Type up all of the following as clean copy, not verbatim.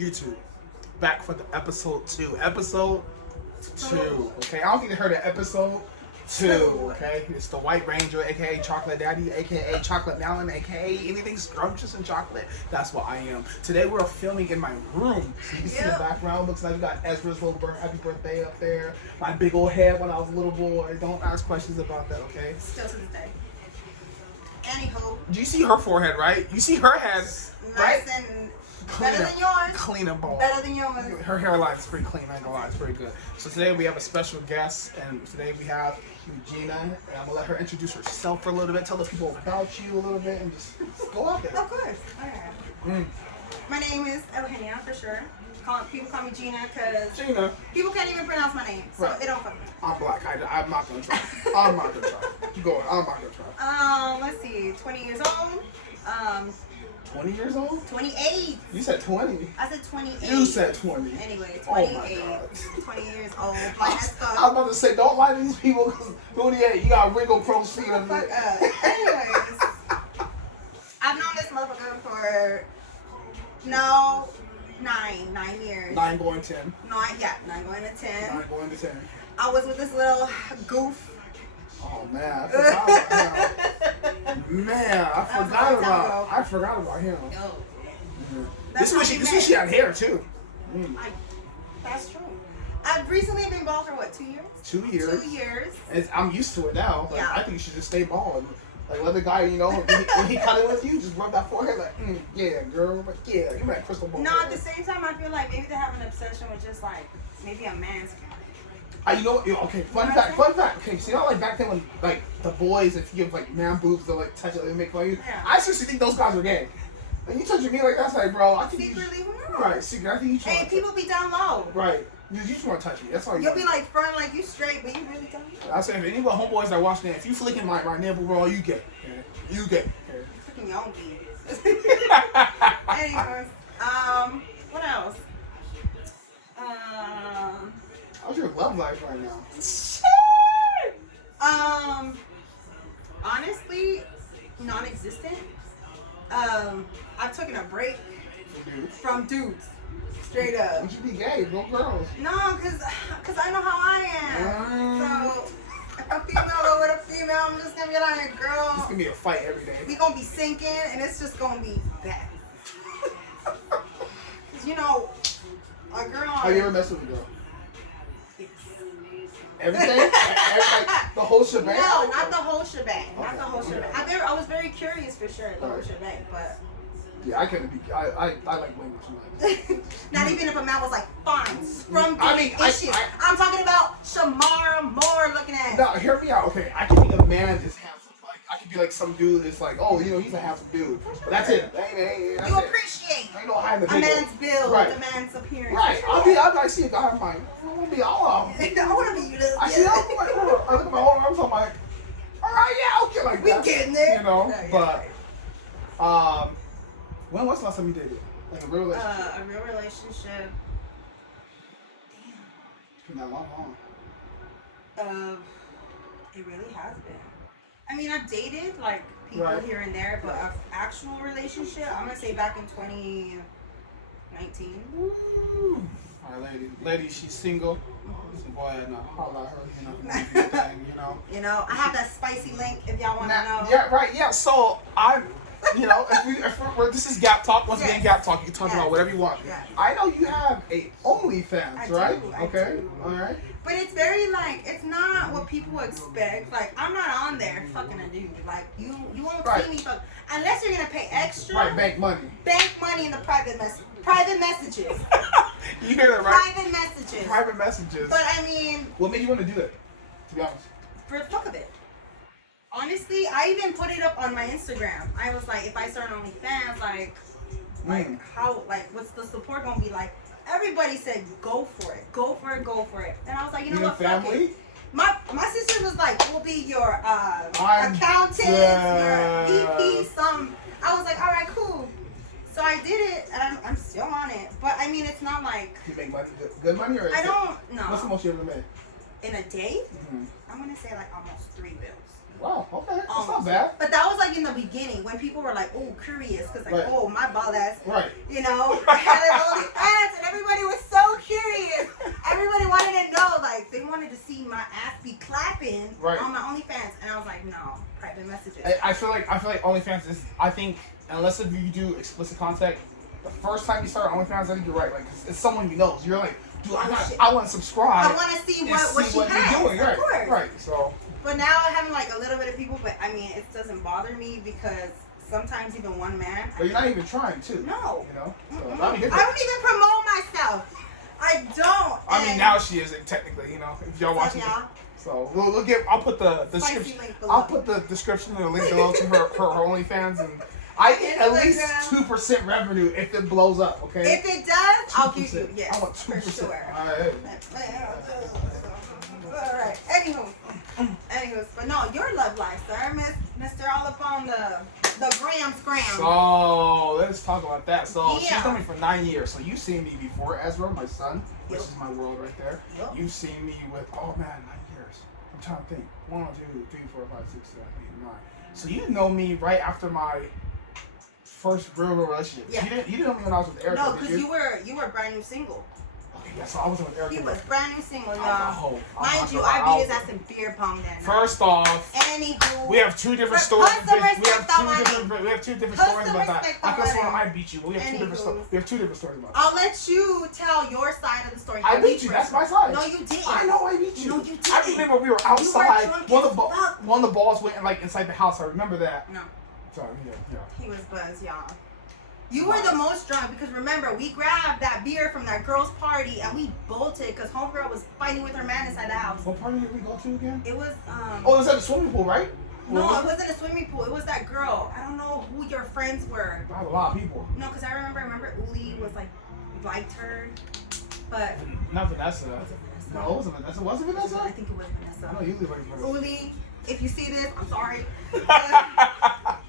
YouTube. Back for the episode 2. Episode 2. Okay, I don't think they heard of episode 2. Okay, it's the White Ranger, aka Chocolate Daddy, aka Chocolate Melon, aka anything scrumptious and chocolate. That's what I am. Today we're filming in my room. So you can see the background. Looks like we got Ezra's little happy birthday up there. My big old head when I was a little boy. Don't ask questions about that, okay? Still to this day. Anyhow. Do you see her forehead, right? You see her head, right? Nice and better than yours. Clean and ball. Better than yours. Her hairline is pretty clean, I ain't gonna lie, it's pretty good. So today we have a special guest, and today we have Regina, and I'm gonna let her introduce herself for a little bit, tell the people about you a little bit, and just go out there. Of course. Alright. My name is Eugenia, for sure. People call me Gina because Gina. people can't even pronounce my name, so it don't fuck me. I'm black. I'm not gonna try. I'm not gonna try. Keep going. I'm not gonna try. Let's see. 20 years old. 20 years old? 28. You said 20. I said 28. You said 20. Anyway, 28. Oh my God. 20 years old. I was about to say, don't lie to these people because 28, you got wrinkled crow's feet on Fuck it. up. Anyways, I've known this motherfucker for 9 years. 9 going 10. 9 going to 10. 9 going to 10. I was with this little goof. Oh man, I forgot about him. Man, I forgot about him. Yo. This is she had hair too. That's true. I've recently been bald for what, 2 years? 2 years. 2 years. I'm used to it now. Like, Yeah. I think you should just stay bald. Like let the guy, you know, when he cut it with you, just rub that forehead like, yeah, girl, but yeah, you're that crystal ball. No, at the same time, I feel like maybe they have an obsession with just like maybe a man's. You know what? Okay, fun fact. Okay, see how like back then when like the boys, if you give like man boobs, they'll like touch it, they make fun of you. Yeah. I seriously think those guys are gay. Like you touching me like that's like, bro. I think Secretly, you, who knows? right. Secret. I think you. Hey, people be down low. Right. You just want to touch me. That's all you. You'll be like front like you straight, but you really don't. I say if any of the homeboys that watch that, if you flicking my nipple, bro, you gay. Okay? You gay. You're freaking your own beat. Anyways, what else? How's your love life right now? Honestly, non-existent. I've taken a break from dudes. Straight up. Would you be gay? No girls. No, cause I know how I am. So if a female go with a female, I'm just gonna be like, girl. It's gonna be a fight every day. We gonna be sinking, and it's just gonna be bad. Cause you know, a girl. Have you ever messed with a girl? Yes. Everything? Like, the whole shebang? No, not the whole shebang. Not Okay. the whole shebang. I was very curious for sure, the whole shebang, but. Yeah, I couldn't be. I like women too much. Not even if a man was like, fine, scrum I mean, I'm talking about Shamara Moore looking at. No, hear me out. Okay, I can be a man that's handsome. Like I can be like some dude that's like, oh, you know, he's a handsome dude. But that's it. That's you it. appreciate Ain't no hiding the a big man's build, Right. a man's appearance. Right. I see a guy. I'm like, I want to be all of them. I want to be you. I see. I'm like, I look at my whole arms. I'm like, all right, yeah, okay, like We that. getting there. You know, Yeah. but when was the last time you dated? Like a real relationship? A real relationship. It's been that long. It really has been. I mean, I've dated like people Right. here and there, but an actual relationship, I'm gonna say back in 2019. Woo. All right, lady, she's single. So go ahead and holler at her. You know. You know, I have that spicy link if y'all want to know. Yeah, right. Yeah. So I'm, you know, this is Gap Talk. Once again, Gap Talk. You can talk about whatever you want. Yes. I know you have a OnlyFans, I right? do, I Okay. do. All right. But it's very like, it's not what people expect. Like, I'm not on there fucking a dude. Like, you won't Right. see me fuck unless you're gonna pay extra. Right. Bank money. Bank money in the private messages. You hear that, right? Private messages. Private messages. But I mean, What made you want to do that? To be honest. for the fuck of it. Honestly, I even put it up on my Instagram. I was like, if I start OnlyFans, like how, like, what's the support gonna be like? Everybody said, go for it, go for it, go for it. And I was like, you know what, fuck family? it. My sister was like, we'll be your accountant, your VP, some. I was like, all right, cool. So I did it, and I'm still on it. But I mean, it's not like You make money, good money, or I don't know. What's the most you ever made? In a day, Mm-hmm. I'm gonna say like almost 3 bills. Wow. Okay. That's not Almost. bad. But that was like in the beginning when people were like, oh, curious, because like, Right. oh, my ball ass, Right. you know, I had it all feel like OnlyFans is. I think unless if you do explicit content, the first time you start OnlyFans, I think you're right. Like, 'cause it's someone you know. So you're like, dude, I want to subscribe. I want to see what she has. You're doing. Of Right, course. right. So. But now I have like a little bit of people, but I mean, it doesn't bother me because sometimes even one man. But you're not even trying to. No. You know. So, Mm-mm. I mean, I don't even promote myself. I don't. I mean, now she is technically. You know, if y'all watching. Yeah. So we'll get. I'll put the description. I'll put the description and the link below to her OnlyFans, and I get at least 2% revenue if it blows up. Okay. If it does, I'll give you. Yes. I want 2%. For sure. All right. All right. Anyways, but no, your love life, sir, Mr. All Up on the gram. So let's talk about that. So Yeah. she's known me for 9 years. So you've seen me before, Ezra, my son, which Yep. is my world right there. Yep. You've seen me with 9 years. I'm trying to think. 1, 2, 3, 4, 5, 6, 7, 8, 9. So you know me right after my first real relationship. Yeah. You didn't know me when I was with Erica. No, did because you were brand new single. Okay, yeah, so I wasn't with Erica. He was brand new single, I'm a y'all. hoe. Mind you, I beat his ass in beer pong that night. First off, Anywho, we have 2 different stories. Customer We have respect on my name. we have 2 different Customer stories about that. respect I on could my swear name. I beat you, but we have 2 different Anywho. stories. We have 2 different stories about that. I'll let you tell your side of the story. I beat you. That's my side. No, you didn't. I know I beat you. No, you didn't. I remember we were outside. drunk One of as the fuck. one of the balls went in, like inside the house. I remember that. No, Sorry. Yeah. he was buzzed, y'all. You were the most drunk because remember, we grabbed that beer from that girl's party and we bolted because homegirl was fighting with her man inside the house. What party did we go to again? It was, Oh, it was at the swimming pool, right? no, it wasn't a swimming pool. It was that girl. I don't know who your friends were. I have a lot of people. No, because I remember Uli was like, liked her, but. Not Vanessa. Was it Vanessa? No, it wasn't Vanessa. Was it Vanessa? I think it was Vanessa. I know usually like Vanessa. Uli, if you see this, I'm sorry.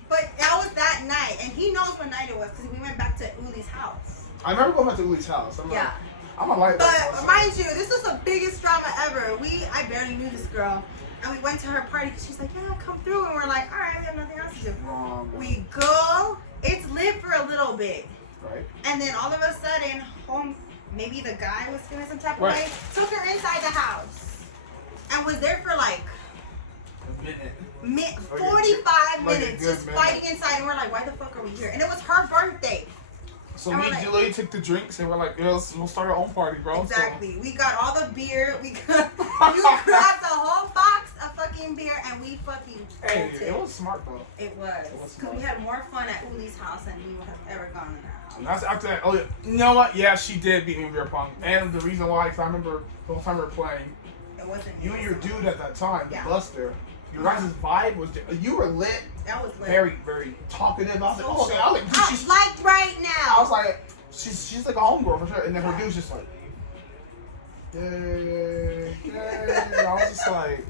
But that was that night, and he knows what night it was because we went back to Uli's house. I remember going back to Uli's house. Yeah. I'm a light. But mind you, this was the biggest drama ever. I barely knew this girl, and we went to her party because she's like, yeah, come through, and we're like, all right, we have nothing else to do. We go. It's lit for a little bit, Right. and then all of a sudden, maybe the guy was feeling some type of Right. way, took her inside the house, and was there for like. A minute. 45 Like a minutes good just minute. fighting inside, and we're like, why the fuck are we here? And it was her birthday. So And me we're and like- Julie took the drinks and we're like, girls, we'll start our own party, bro. Exactly. We got all the beer. You grabbed a whole box of fucking beer, and we fucking So, hey, bolted. it was smart though. It was. was Because we had more fun at Uli's house than we would have ever gone in that. And that's after that. Oh, yeah. You know what? Yeah, she did beat me in beer pong. And the reason why, because I remember the whole time we were playing, It wasn't. you and your dude at that time, Yeah. Buster, your guys' vibe was, you were lit, That was lit. very, very talkative. I was like, oh, okay. I was like, she's, like right I now. was like, she's like a homegirl for sure. And then her dude's just like, yay. I was just like,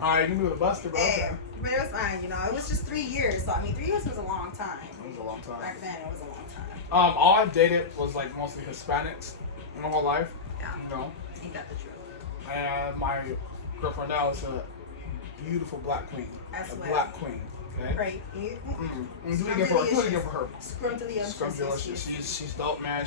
all right, you knew the Buster, bro. Hey, Okay. but it was fine, you know. It was just 3 years. So, I mean, 3 years was a long time. It was a long time. Back then, it was a long time. All I've dated was like mostly Hispanics my whole life, Yeah. you know. Ain't that the truth? And my girlfriend now is a beautiful black queen. As A well. black queen. Okay. Right. Do it again for her. Do it again for her. Scrumptious. She's dope, man.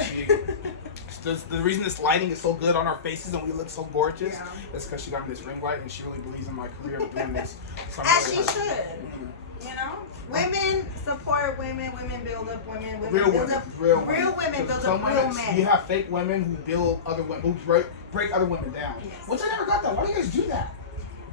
The reason this lighting is so good on our faces and we look so gorgeous Yeah. is because she got me this ring light and she really believes in my career of doing this. So I'm As really she happy. should. You know, women support women. Women build up women. Women Real build women, up real women build Some up real women, men. you have fake women who build other women, who break other women down. Yes. Which I never got that. Why do you guys do that?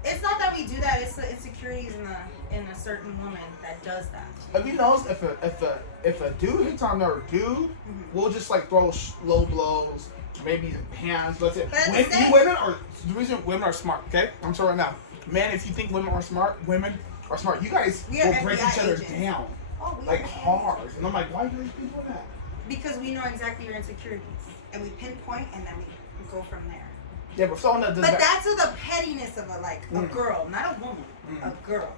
It's not that we do that. It's the insecurities in a certain woman that does that. Have you noticed if a dude hits on another dude, we'll just like throw low blows, maybe hands. That's it. But at the You same- women are the reason women are smart. Okay, I'm sorry right now, man. If you think women are smart, You guys We are will break FBI each other agents. down Oh, we like are hard, and I'm like, why do you guys keep doing that? because we know exactly your insecurities, and we pinpoint, and then we go from there. Yeah, but someone that does But that. that's to the pettiness of a girl, not a woman. Mm. A girl.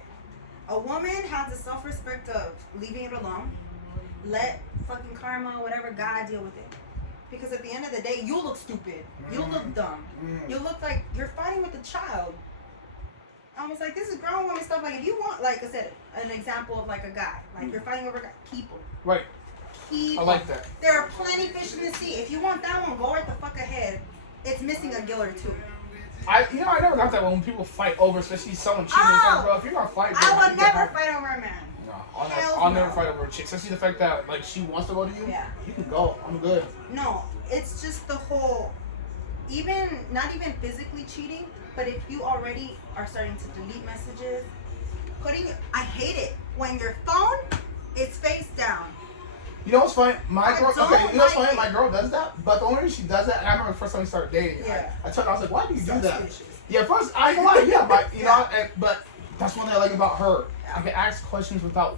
A woman has the self-respect of leaving it alone. Let fucking karma, whatever, God deal with it. Because at the end of the day, you look stupid. You look dumb. You look like you're fighting with a child. I was like, this is grown woman stuff. Like, if you want, like I said, an example of like a guy. Like, you're fighting over a guy. Keep him. Right. Keep I like that. There are plenty fish in the sea. If you want that one, go right the fuck ahead. It's missing a gill or two. I never got that when people fight over, especially someone cheating. Oh! It's like, bro, if you're gonna fight, bro, I you would can never have- fight over a man. I'll never fight over a chick. Especially the fact that like she wants to go to you. Yeah. You can go. I'm good. No, it's just the whole, not even physically cheating, but if you already are starting to delete messages, I hate it when your phone is face down. You know what's funny? My girl. Okay, you know what's funny? it. My girl does that, but the only reason she does that, and I remember the first time we started dating. Yeah. I told her, I was like, why do you do that? Suspicious. Yeah, first I ain't gonna lie, yeah, but you Yeah. know, but that's one thing I like about her. Yeah. I can ask questions without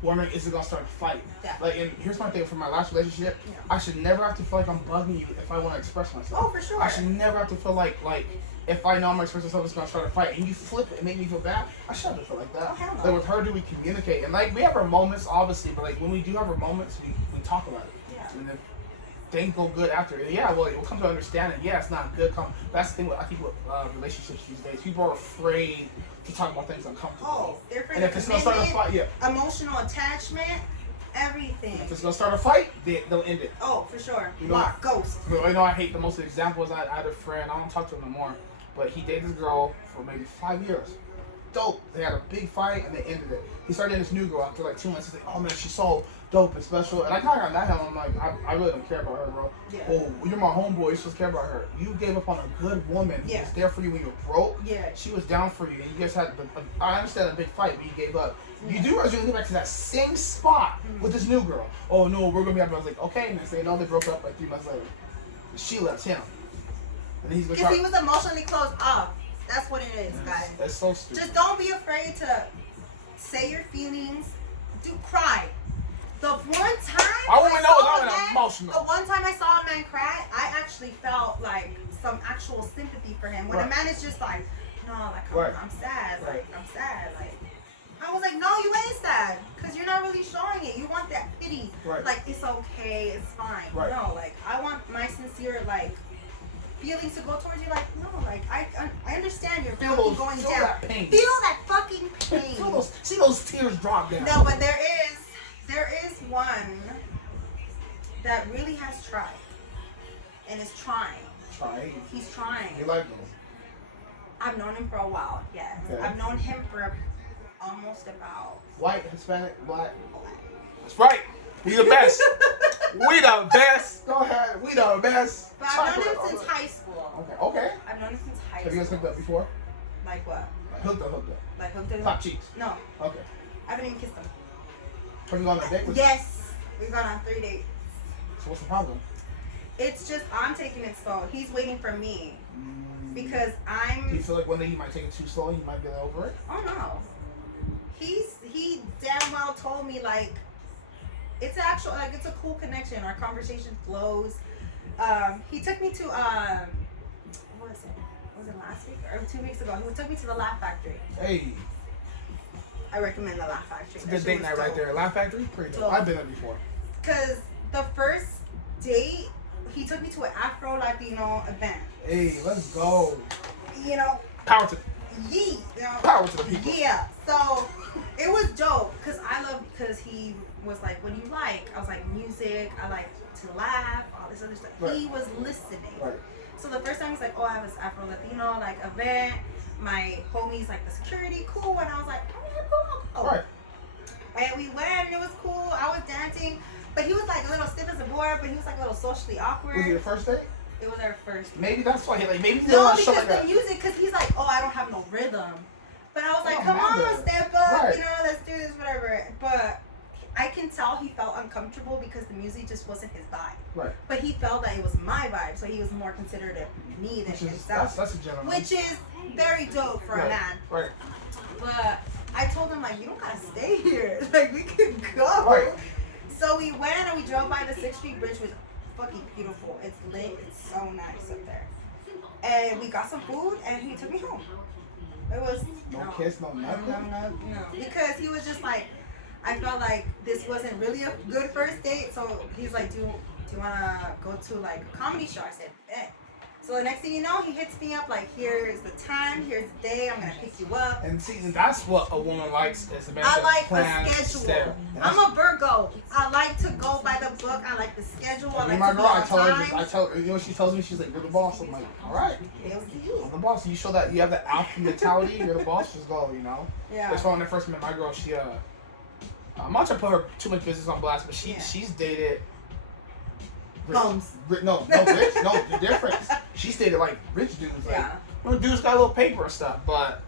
wondering is it gonna start a fight. Yeah. Like, and here's my thing for my last relationship. Yeah. I should never have to feel like I'm bugging you if I want to express myself. Oh, for sure. I should never have to feel like if I know I'm expressing myself, it's gonna start a fight, and you flip it and make me feel bad. I shouldn't have to feel like that. Oh, hell no. Like with her, do we communicate? And like we have our moments, obviously, but like when we do have our moments, we talk about it. Yeah. And if things go good after, yeah, well, it will come to understanding. Yeah, it's not good. That's the thing. I think with relationships these days, people are afraid to talk about things uncomfortable. Oh, they're afraid And of if it's gonna start a commitment, fight, yeah. emotional attachment, everything. If it's gonna start a fight, they'll end it. Oh, for sure. You know- Block, ghost. You know, I hate the most examples. I had a friend. I don't talk to him no more, but he dated this girl for maybe 5 years. Dope. They had a big fight and they ended it. He started this new girl after like 2 months. He's like, oh man, she's so dope and special. And I kind of got mad at him. I'm like, I really don't care about her, bro. Yeah. Oh, you're my homeboy. You supposed to care about her. You gave up on a good woman who Yeah. was there for you when you were broke. Yeah. She was down for you. And you guys had, I understand a big fight, but you gave up. You do realize you're going to get back to that same spot with this new girl. Oh no, we're going to be happy. I was like, okay. And they say, no, they broke up like 3 months later. She left him. And he's going to Because he was emotionally closed off. That's what it is, guys. That's so stupid. Just don't be afraid to say your feelings. Cry. The one time I wanna know saw if I'm a man- emotional. The one time I saw a man cry, I actually felt like some actual sympathy for him. When a Right. man is just like, no, like Right. I'm sad, Right. like I'm sad, like. I was like, no, you ain't sad, because you're not really showing it. You want that pity, Right. like it's okay, it's fine. Right. No, like I want my sincere like feelings to go towards you. Like no, like I understand you're Feel fucking those- going feel down. that pain. Feel that fucking pain. See those tears drop down. No, but there is one that really has tried and is trying. Try. He's trying. You like them. I've known him for a while. Yes, Okay. I've known him for almost about. White, Hispanic, black. That's right. We the best. We the best. Go ahead. We the best. But I've known him Chocolate. since high school. Okay. Okay. I've known him since high Have you guys school. hooked up before? Like what? Like, hooked up. Like hooked up? Top cheeks. No, Okay. I haven't even kissed him. Have you gone on a date with? Yes, we've gone on 3 dates. So what's the problem? It's just I'm taking it slow. He's waiting for me because Do you I'm. feel like one day you might take it too slow? You might get over it. Oh no. He damn well told me like it's actual like it's a cool connection. Our conversation flows. He took me to what was it? Was it last week or 2 weeks ago? He took me to the Laugh Factory. Hey, I recommend the Laugh Factory. it's a good date night right there. Laugh Factory, pretty dope. Dope. I've been there before. Cause the first date, he took me to an Afro Latino event. Hey, let's go. You know, Power to you know, power to the people. yeah. So it was dope because because he was like, "What do you like?" I was like, "Music. I like to laugh. All this other stuff." Right. He was listening. Right. So the first time he's like, "Oh, I have this Afro Latino like event. My homie's like the security, cool." And I was like, "Oh, yeah, cool." I'll go." Right. And we went, and it was cool. I was dancing, but he was like a little stiff as a board, but he was like a little socially awkward. Was it your first date? It was our first. Maybe that's why he like maybe he didn't No, want to show because like the that. music, because he's like, "Oh, I don't have no rhythm." But I was like, Oh, "Come on, matter. step up, Right. you know, let's do this, whatever." But I can tell he felt uncomfortable because the music just wasn't his vibe. Right. But he felt that it was my vibe, so he was more considerate of me than Which is himself. that's a gentleman. Which is very dope for right. a man. Right. But I told him like, "You don't gotta stay here. Like we could go." Right. So we went and we drove by the 6th Street Bridge, which is fucking beautiful. It's lit. It's so nice up there. And we got some food, and he took me home. It was No kiss, no nothing? no. Because he was just like, I felt like this wasn't really a good first date. So he's like, "Do you wanna go to like a comedy show?" I said, "Bet." So the next thing you know, he hits me up like, "Here's the time. Here's the day. I'm gonna pick you up." And see, that's what a woman likes is a man I that like plans, a schedule. step. I'm a Virgo. I like to go by the book. I like the schedule. I Me like and my to be girl, I on tell her, time. I tell her, you know what she tells me? She's like, "You're the boss." I'm like, "All right, Hell I'm the boss." You show that you have that alpha mentality. You're the boss. Just go, you know. yeah. That's why when I first met my girl, she I'm not trying to put her too much business on blast, but Yeah. she's dated. Gomes. Rich, no, rich, no, the difference. She's dated like rich dudes, like Yeah. dudes got a little paper and stuff, but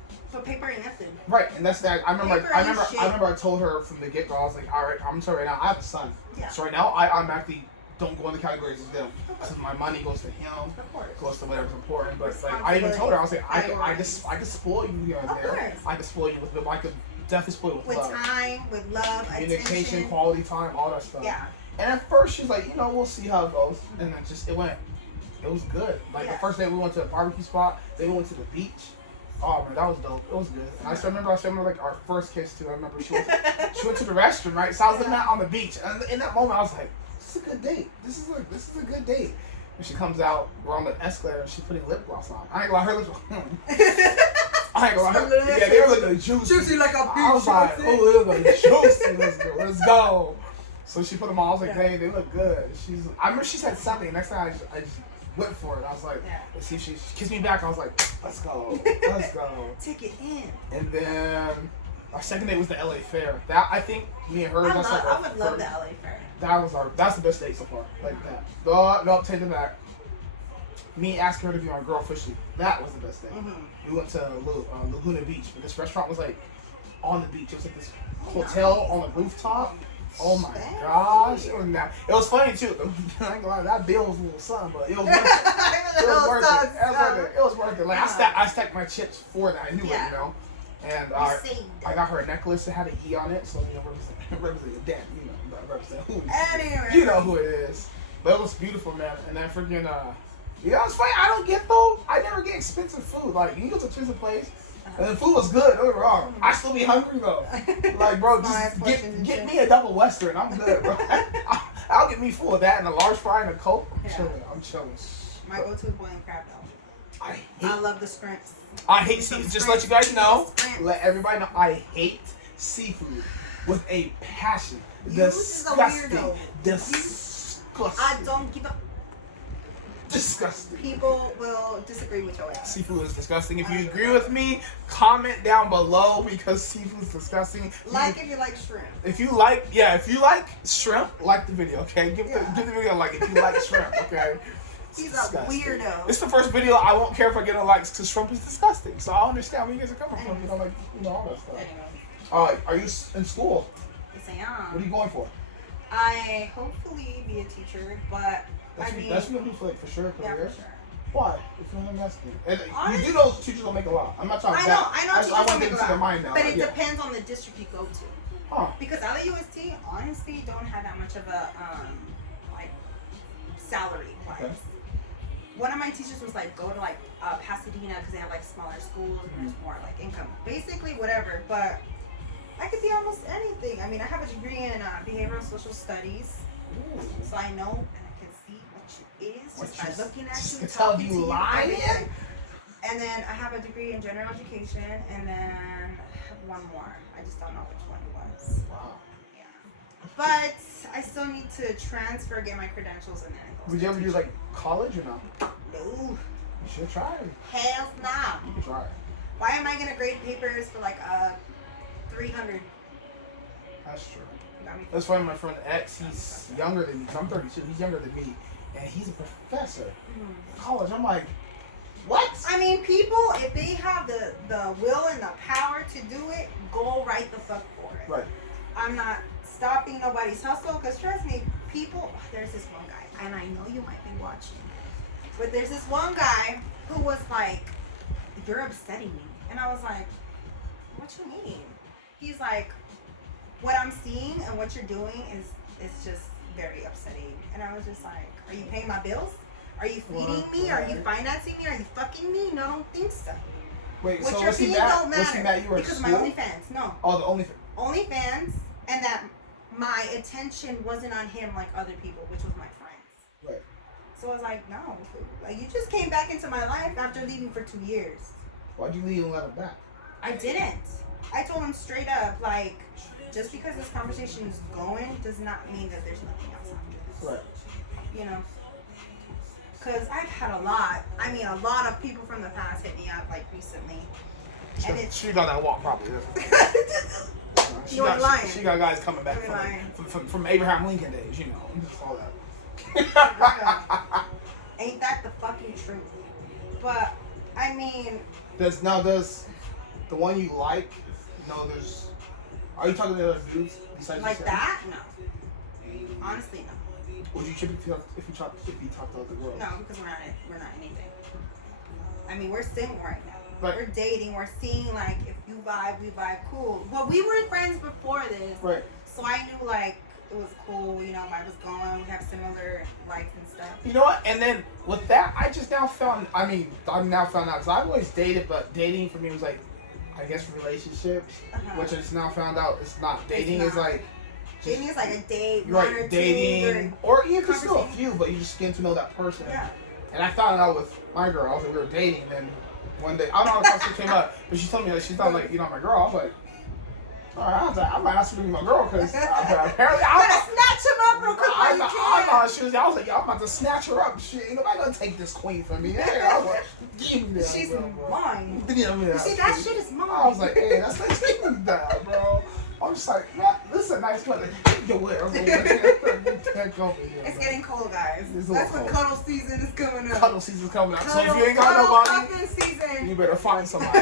paper ain't nothing. right, and that's that. I remember, Paper I ain't remember, shit. I remember. I told her from the get go. I was like, all right, I'm sorry right now. I have a son, Yeah. so right now I automatically don't go in the categories of them. So my money goes to him, Of course. goes to whatever's important. But like, I even told her, I was like, I could spoil you here and Of there. course. I could spoil you with them. I could definitely spoil you with With love, time, with love, communication, attention. quality time, all that stuff. Yeah. And at first she's like, we'll see how it goes. And then it was good. Like Yeah. the first day we went to a barbecue spot, then we went to the beach. Oh man, that was dope. It was good. And I still remember like our first kiss too. I remember she went to the restroom, right? So I was looking at on the beach, and in that moment I was like, this is a good date. This is a good date. And she comes out, we're on the escalator, and she's putting lip gloss on. I ain't gonna lie, her lips were I ain't gonna lie. Yeah, they were looking juicy. Juicy like a beach. I was like, oh, they look juicy. Let's go. So she put them on. I was like, hey, they look good. I remember she said something. Next time I just went for it. I was like, let's see if she kissed me back. I was like, let's go. Let's go. Take it in. And then our second date was the LA Fair. That, I think, me and her, I would love the LA Fair. That's the best date so far. Like that. No, take it back. Me asking her to be my girl officially. That was the best date. Mm-hmm. We went to Laguna Beach, but this restaurant was like on the beach. It was like this hotel on the rooftop. Oh my gosh. It was funny too. I ain't gonna lie, that bill was a little something, but it was worth it. It was worth it. It was worth it. Like I stacked my chips for that. I knew it, And I got her a necklace that had an E on it, so represent your dad, represent who Anyway. you know who it is. But it was beautiful, man. And then freaking it's funny, I never get expensive food. Like you go to an expensive place and the food was good, don't get me wrong. I still be hungry though. Like bro, just get me a double western, I'm good, bro. I'll get me full of that and a large fry and a Coke. I'm chilling. My go-to is boiling crab though. I love the scrimps. I hate seafood. Just let you guys know. Let everybody know. I hate seafood with a passion. Disgusting. Disgusting. I don't give a. Disgusting. People will disagree with your ass. Seafood is disgusting. If you agree with me, comment down below because seafood is disgusting. If you like shrimp. If you like shrimp, like the video, okay? Give the video a like if you like shrimp, okay? He's disgusting. A weirdo. It's the first video I won't care if I get a like because shrimp is disgusting. So I understand where you guys are coming from. All that stuff. Anyway. Are you in school? Yes, I am. What are you going for? I hopefully be a teacher, but that's what you're gonna do for sure. Yeah, for sure. Why? If you're not asking. And you do know teachers don't make a lot. I'm not talking about I know teachers don't make a lot. Now, but it depends on the district you go to. Huh. Because LAUST honestly don't have that much of a salary wise. Okay. One of my teachers was like, go to like Pasadena because they have like smaller schools and there's more like income. Basically whatever, but I could be almost anything. I mean, I have a degree in behavioral social studies, so I know and I can see what you is just by looking at you, talking to you. Lying. And then I have a degree in general education, and then I have one more. I just don't know which one it was. Wow. Yeah. But I still need to transfer, get my credentials, and then go. Would you ever do like college or no? No. You should try. Hell no. You can try. Why am I gonna grade papers for like 300? That's true. That's funny. My friend X, he's younger than me. I'm 32. He's younger than me, and he's a professor in college. I'm like, what? I mean, people, if they have the will and the power to do it, go right the fuck for it. Right. I'm not stopping nobody's hustle, because trust me, people, there's this one guy, and I know you might be watching, but there's this one guy who was like, you're upsetting me. And I was like, what you mean? He's like, what I'm seeing and what you're doing is just very upsetting. And I was just like, are you paying my bills? Are you feeding me? Are you financing me? Are you fucking me? No, I don't think so. Wait, what so you're was he seeing mad? don't matter. Was he mad you were because in my school? OnlyFans, no. Oh, the OnlyFans. OnlyFans, and that my attention wasn't on him like other people, which was my friends. Right. So I was like, no, like you just came back into my life after leaving for 2 years. Why'd you leave and let him back? I didn't. I told him straight up, like, just because this conversation is going does not mean that there's nothing else on Right. You know? Because I've had a lot of people from the past hit me up, like, recently. And it's... She got that walk properly. She You ain't lying. She got guys coming back You ain't lying. from Abraham Lincoln days, you know, just all that. Ain't that the fucking truth? But I mean, does the one you like? No, there's. Are you talking to other dudes besides like yourself? that? No. Honestly, no. Would you trip if you talk to other girls? No, because we're not anything. I mean, we're single right now. Right. We're dating. We're seeing like if you vibe, we vibe. Cool. But we were friends before this, Right. so I knew like it was cool. You know, I was going. We have similar likes and stuff. You know what? And then with that, I now found out because I always dated, but dating for me was like, I guess relationships, which I just now found out it's not. Dating is like. Dating is like a date, Right, one or dating, two, or you can still a few, but you just getting to know that person. Yeah. And I found out with my girl, I was like, we were dating, and then one day, I don't know how the question came up, but she told me that she's not like, my girl. I was like, all right, I'm gonna ask her to be my girl, because apparently I'm gonna snatch him up real quick while you can. I was like, I'm about to snatch her up. Shit, ain't nobody gonna take this queen from me. Yeah, I was like, give me that. She's bro. mine. Give me that. You see, that shit is mine. I was like, hey, that's like, give me that, bro. I'm just like, man, this is a nice weather. Get your wear. It's getting cold, guys. It's That's cold. when cuddle season is coming up. Cuddle season's coming up. So if Cuddle- you ain't got cuddle nobody, cuffing season. you better find somebody.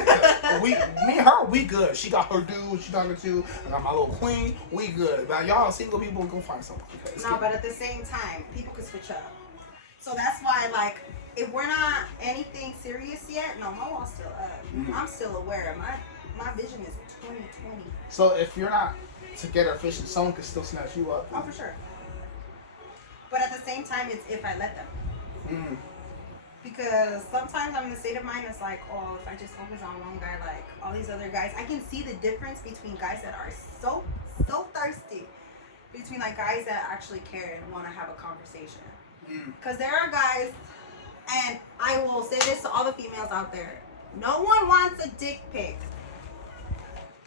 Me and her, we good. She got her dude, she talking to. I got my little queen, we good. Now y'all single people, go find somebody. Okay, No, but at the same time, people could switch up. So that's why, like, if we're not anything serious yet, no, my wall's still up. I'm still aware. My vision is 2020. So if you're not together officially, someone could still snatch you up. Oh, for sure. But at the same time, it's if I let them. Because sometimes I'm in the state of mind, it's like, oh, if I just focus on one guy, like all these other guys, I can see the difference between guys that are so thirsty, between like guys that actually care and want to have a conversation. Because there are guys, and I will say this to all the females out there, no one wants a dick pic.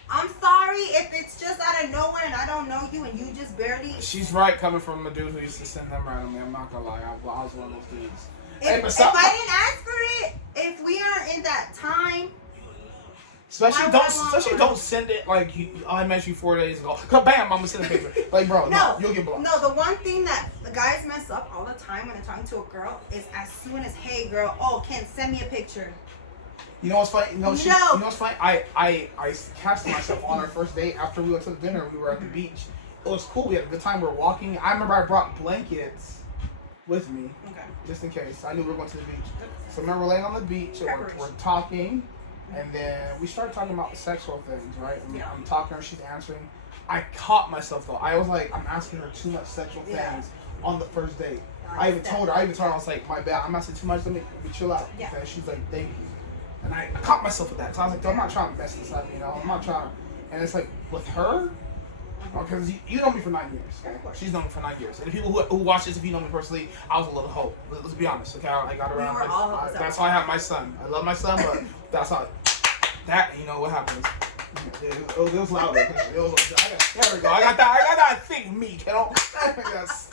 I'm sorry if it's just out of nowhere and I don't know you and you just barely. She's right, coming from a dude who used to send them randomly. I'm not gonna lie, I was one of those dudes. If, Hey, but if I didn't ask for it, if we aren't in that time, Especially Why? don't send it like I met you 4 days ago. Cause bam, I'm gonna send a picture. Like bro, no, you'll get blocked. No, the one thing that the guys mess up all the time when they're talking to a girl is as soon as, hey girl, oh, Ken, send me a picture. You know what's funny? You know No. what's funny? I casted myself on our first date after we went to the dinner. We were at the beach. It was cool. We had a good time. We were walking. I remember I brought blankets with me Okay. just in case. I knew we were going to the beach. So I remember we're laying on the beach and we're talking, and then we started talking about sexual things, right? Yeah. I'm talking to her, she's answering. I caught myself though. I was like, I'm asking her too much sexual things Yeah. on the first date. I I even told her, I was like, my bad, I'm asking too much, let me chill out. Yeah. Okay? She's like, thank you. And I caught myself with that. So I was like, I'm not trying to mess this up, you know? I'm not trying to. And it's like, with her, because you know me for 9 years. Okay? Of course. She's known me for 9 years. And the people who watch this, if you know me personally, I was a little hoe. Let's be honest, okay? I got around. We were all hoes. That's how I have my son. I love my son, but that's how. That, you know what happens. It was louder. There we go. I got that thick meat, you know? Yes.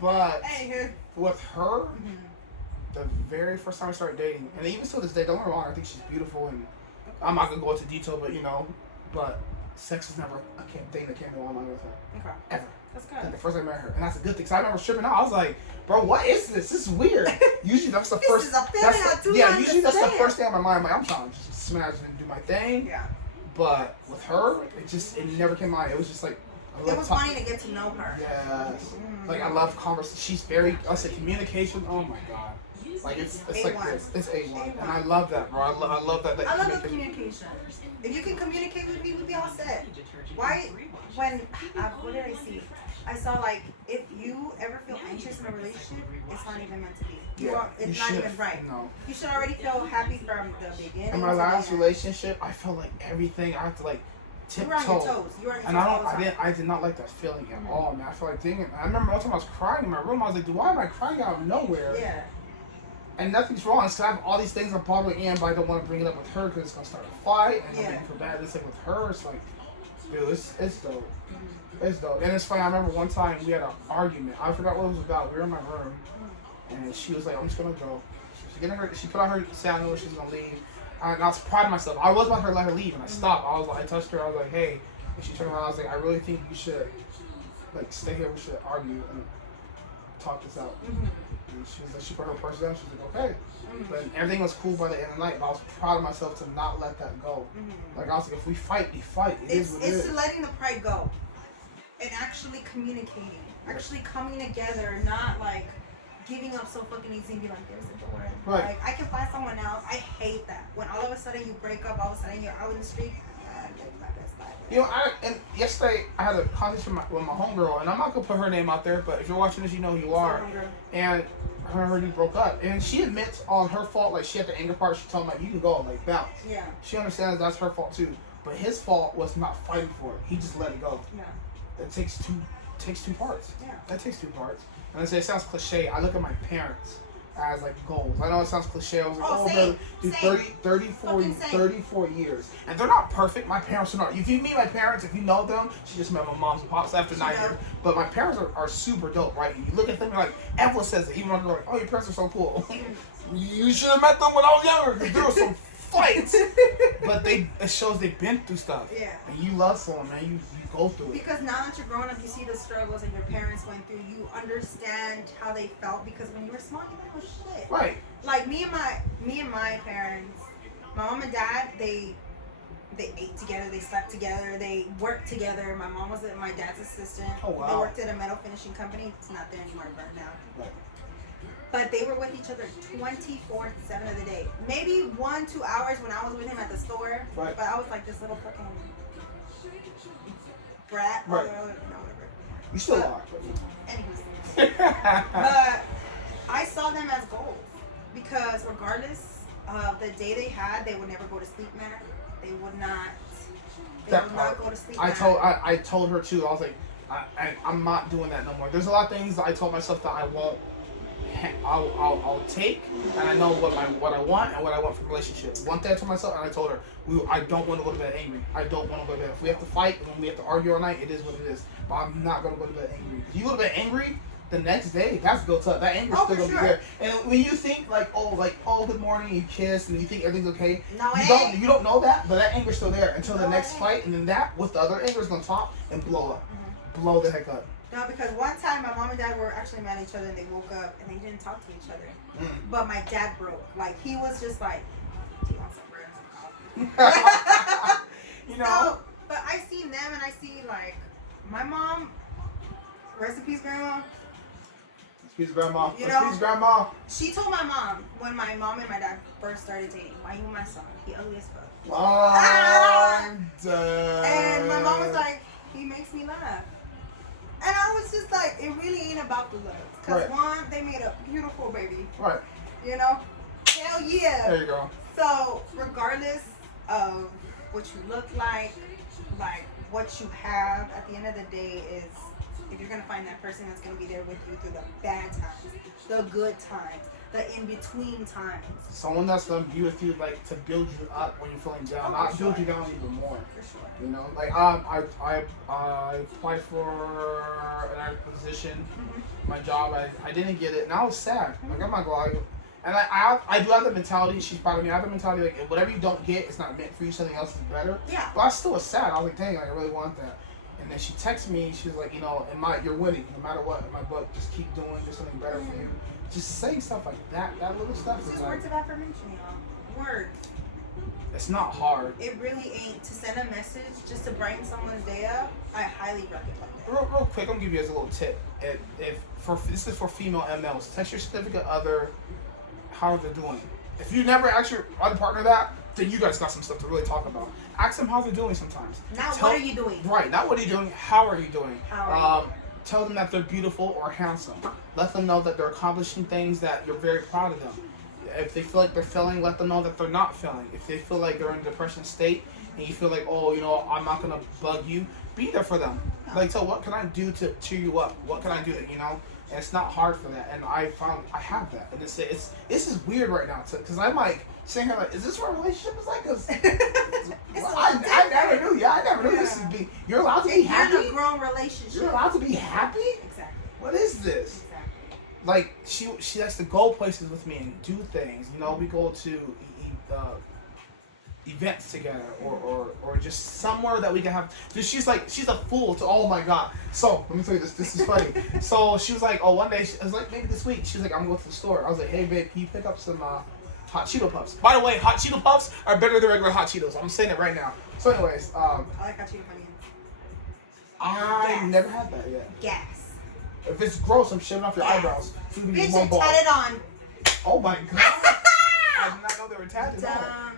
But Hey, with her, the very first time I started dating, and even to this day, don't get me wrong, I think she's beautiful, and I'm not gonna go into detail, but but sex was never a thing that came along with her. okay. Ever. That's Like good. the first time I met her, and that's a good thing. Cause I remember stripping out. I was like, "Bro, what is this? This is weird." Usually that's the This first. is a feeling I do yeah, not usually that's the understand. first thing on my mind. I'm like, I'm trying to just smash and do my thing. Yeah. But with her, it never came out. It was just like I It was funny to get to know her. Yes. Like I love conversation. She's very. I said communication. Oh my god. Like it's like A1. this. It's A1, and I love that, bro. I love that. I love the communication. If you can communicate with me, we'll be all set. Why? When what did I see? I saw like if you ever feel anxious in a relationship, it's not even meant to be. It's not even right. No. You should already feel happy from the beginning. In my to the last end. relationship, I felt like everything. I had to like You were on your tiptoe. toes. You were on your And toes all the time. I did not like that feeling at all, man. I felt like dang it. I remember one time I was crying in my room. I was like, why am I crying out of nowhere? Yeah. And nothing's wrong. It's 'cause I have all these things I'm bottling in, but I don't want to bring it up with her because it's gonna start a fight, and I'm for bad. This thing with her, it's like, dude, it's dope. It's dope. And it's funny. I remember one time we had an argument. I forgot what it was about. We were in my room, and she was like, "I'm just gonna go." She put on her sandal. She was gonna leave. And I was proud of myself. I was about to let her leave, and I stopped. I told her, I was like, "Hey, And she turned around. I was like, I really think you should like stay here. We should argue and talk this out. And she was like, she put her purse down. She was like, okay. But everything was cool by the end of the night. But I was proud of myself to not let that go. Like I was like, if we fight, we fight. It's letting the pride go, and actually communicating, actually coming together, not like giving up so fucking easy and be like, there's a door. Right. Like I can find someone else. I hate that when all of a sudden you break up, all of a sudden you're out in the street. You know, and yesterday I had a conversation with my homegirl, and I'm not gonna put her name out there, but if you're watching this, you know who you are. And her and her broke up, and she admits on her fault. Like she had the anger part. She told him like, you can go, like bounce. Yeah. She understands that's her fault too, but his fault was not fighting for it. He just let it go. Yeah. It takes two parts. Yeah. That takes 2 parts. And I say it sounds cliche. I look at my parents as like goals. I know it sounds cliche. I was like, dude, 34 years. And they're not perfect. My parents are not. If you meet my parents, if you know them, she just met my mom's and pops after 9 years. But my parents are super dope, right? You look at them, you're like, Evelyn says it, even when they're like, oh, your parents are so cool. You should have met them when I was younger, because there was some fights. But it shows they've been through stuff. Yeah. And you love someone, man. You go through it. Because now that you're growing up, you see the struggles that your parents went through. You understand how they felt, because when you were small, you didn't know shit. Right. Like me and my parents, my mom and dad, they ate together, they slept together, they worked together. My mom was my dad's assistant. Oh, wow. They worked at a metal finishing company. It's not there anymore, burned down. Right. But they were with each other 24/7 of the day. Maybe 1-2 hours when I was with him at the store. Right. But I was like this little fucking brat. Right. Or whatever. You still are. Anyways. But I saw them as goals. Because regardless of the day they had, they would never go to sleep mad. They would not. Go to sleep mad. I told her too. I was like, I'm not doing that no more. There's a lot of things that I told myself that I won't. I'll take, and I know what I want and what I want from relationships. One thing I told myself, and I told her, I don't want to go to bed angry. I don't want to go to bed. If we have to fight, when we have to argue all night, it is what it is. But I'm not going to go to bed angry. If you go to bed angry, the next day, that's built up. That anger's still going to be there. And when you think oh, good morning, you kiss, and you think everything's okay, no, you don't know that, but that anger's still there until the next fight, and then that, with the other anger, is going to top and blow up. Blow the heck up. No, because one time my mom and dad were actually mad at each other, and they woke up and they didn't talk to each other. But my dad broke. Like, he was just like, do you want some bread and some coffee? You know? So, but I seen them, and I see, like, my mom, rest in peace, grandma. Peace, grandma. You know, peace, grandma. She told my mom, when my mom and my dad first started dating, why you my son? He ugly as fuck. Oh, and my mom was like, he makes me laugh. And I was just like, it really ain't about the looks. Because one, they made a beautiful baby. Right. You know? Hell yeah. There you go. So, regardless of what you look like what you have, at the end of the day is, if you're going to find that person that's going to be there with you through the bad times, the good times, the in-between times. Someone that's going to be with you, like, to build you up when you're feeling down, not build you down even more. For sure. You know, like, I applied for an active position, my job, I didn't get it, and I was sad. Like, I'm not going to lie. And I do have the mentality, she's proud of me, I have the mentality, like, whatever you don't get, it's not meant for you, something else is better. Yeah. But I still was sad. I was like, dang, like, I really want that. And then she texted me, she was like, you know, you're winning, no matter what, in my book, just keep doing, there's something better for you. Just saying stuff like that little stuff It's is just like, words of affirmation, y'all. Words. it's not hard. It really ain't. To send a message just to brighten someone's day up, I highly recommend that. Real quick, I'm gonna give you guys a little tip. This is for female MLs. Text your significant other how they're doing. If you never ask your other partner that, then you guys got some stuff to really talk about. Ask them how they're doing sometimes. What are you doing? Right, not what are you doing, how are you doing? How are you? Tell them that they're beautiful or handsome. Let them know that they're accomplishing things that you're very proud of them. If they feel like they're failing, let them know that they're not failing. If they feel like they're in a depression state and you feel like, oh, you know, I'm not gonna bug you, be there for them. Like, so what can I do to cheer you up? What can I do to, you know? And it's not hard for that. And I found I have that. And this is weird right now, because I'm like saying, like, is this what a relationship is like? Because I never knew. Yeah, I never knew this would be. You're allowed to be happy. In a grown relationship. You're allowed to be happy. Exactly. What is this? Exactly. Like, she likes to go places with me and do things. You know, we go to events together, or just somewhere that we can have. She's a fool to. Oh my god. So let me tell you this. This is funny. So she was like, oh, one day I was like, maybe this week. She was like, I'm gonna go to the store. I was like, hey babe, can you pick up some hot Cheeto Puffs? By the way, hot Cheeto Puffs are better than regular hot Cheetos. I'm saying it right now. So anyways, I like hot Cheeto Onions. I never had that yet. Gas. If it's gross, I'm shaving off your eyebrows. So you can Bitch, be one you ball. tatted on. Oh my god. I did not know they were tatted on.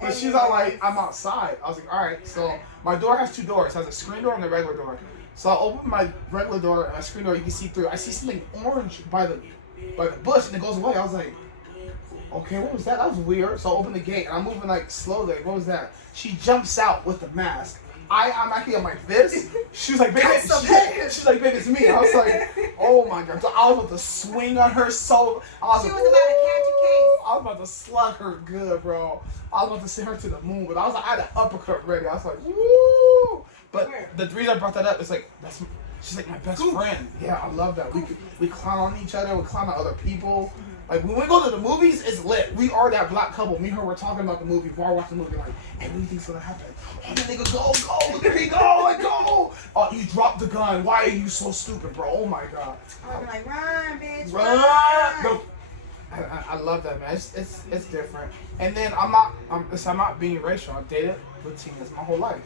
But she's all like, I'm outside. I was like, all right. So my door has two doors. It has a screen door and a regular door. So I open my regular door and my screen door. You can see through. I see something orange by the bush, and it goes away. I was like, okay, what was that? That was weird. So I open the gate, and I'm moving like slowly. What was that? She jumps out with the mask. I'm actually on my fist. She was like, baby, she's like, baby, it's me. I was like, oh my god. So I was about to swing on her so. She was about to catch a case. I was about to slug her good, bro. I was about to send her to the moon, but I was like, I had an uppercut ready. I was like, woo! But the reason I brought that up is like, she's like my best friend. Yeah, I love that. We clown on each other. We clown on other people. Like when we go to the movies, it's lit. We are that black couple. Me and her were talking about the movie while watching the movie. Like, hey, what do you think's gonna happen? Oh, the nigga, go, there he go, like go. Oh, you dropped the gun. Why are you so stupid, bro? Oh my god. I'm like, run, bitch, run. No. I love that, man. It's different. And then I'm not being racial. I've dated Latinas my whole life.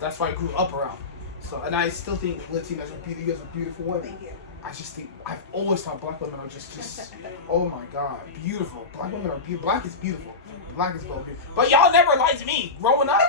That's why I grew up around. So, and I still think Latinas are beautiful women. Thank you. I just think I've always thought black women are just oh my god, beautiful. Black women are beautiful. Black is beautiful. Black is beautiful. But y'all never liked me growing up,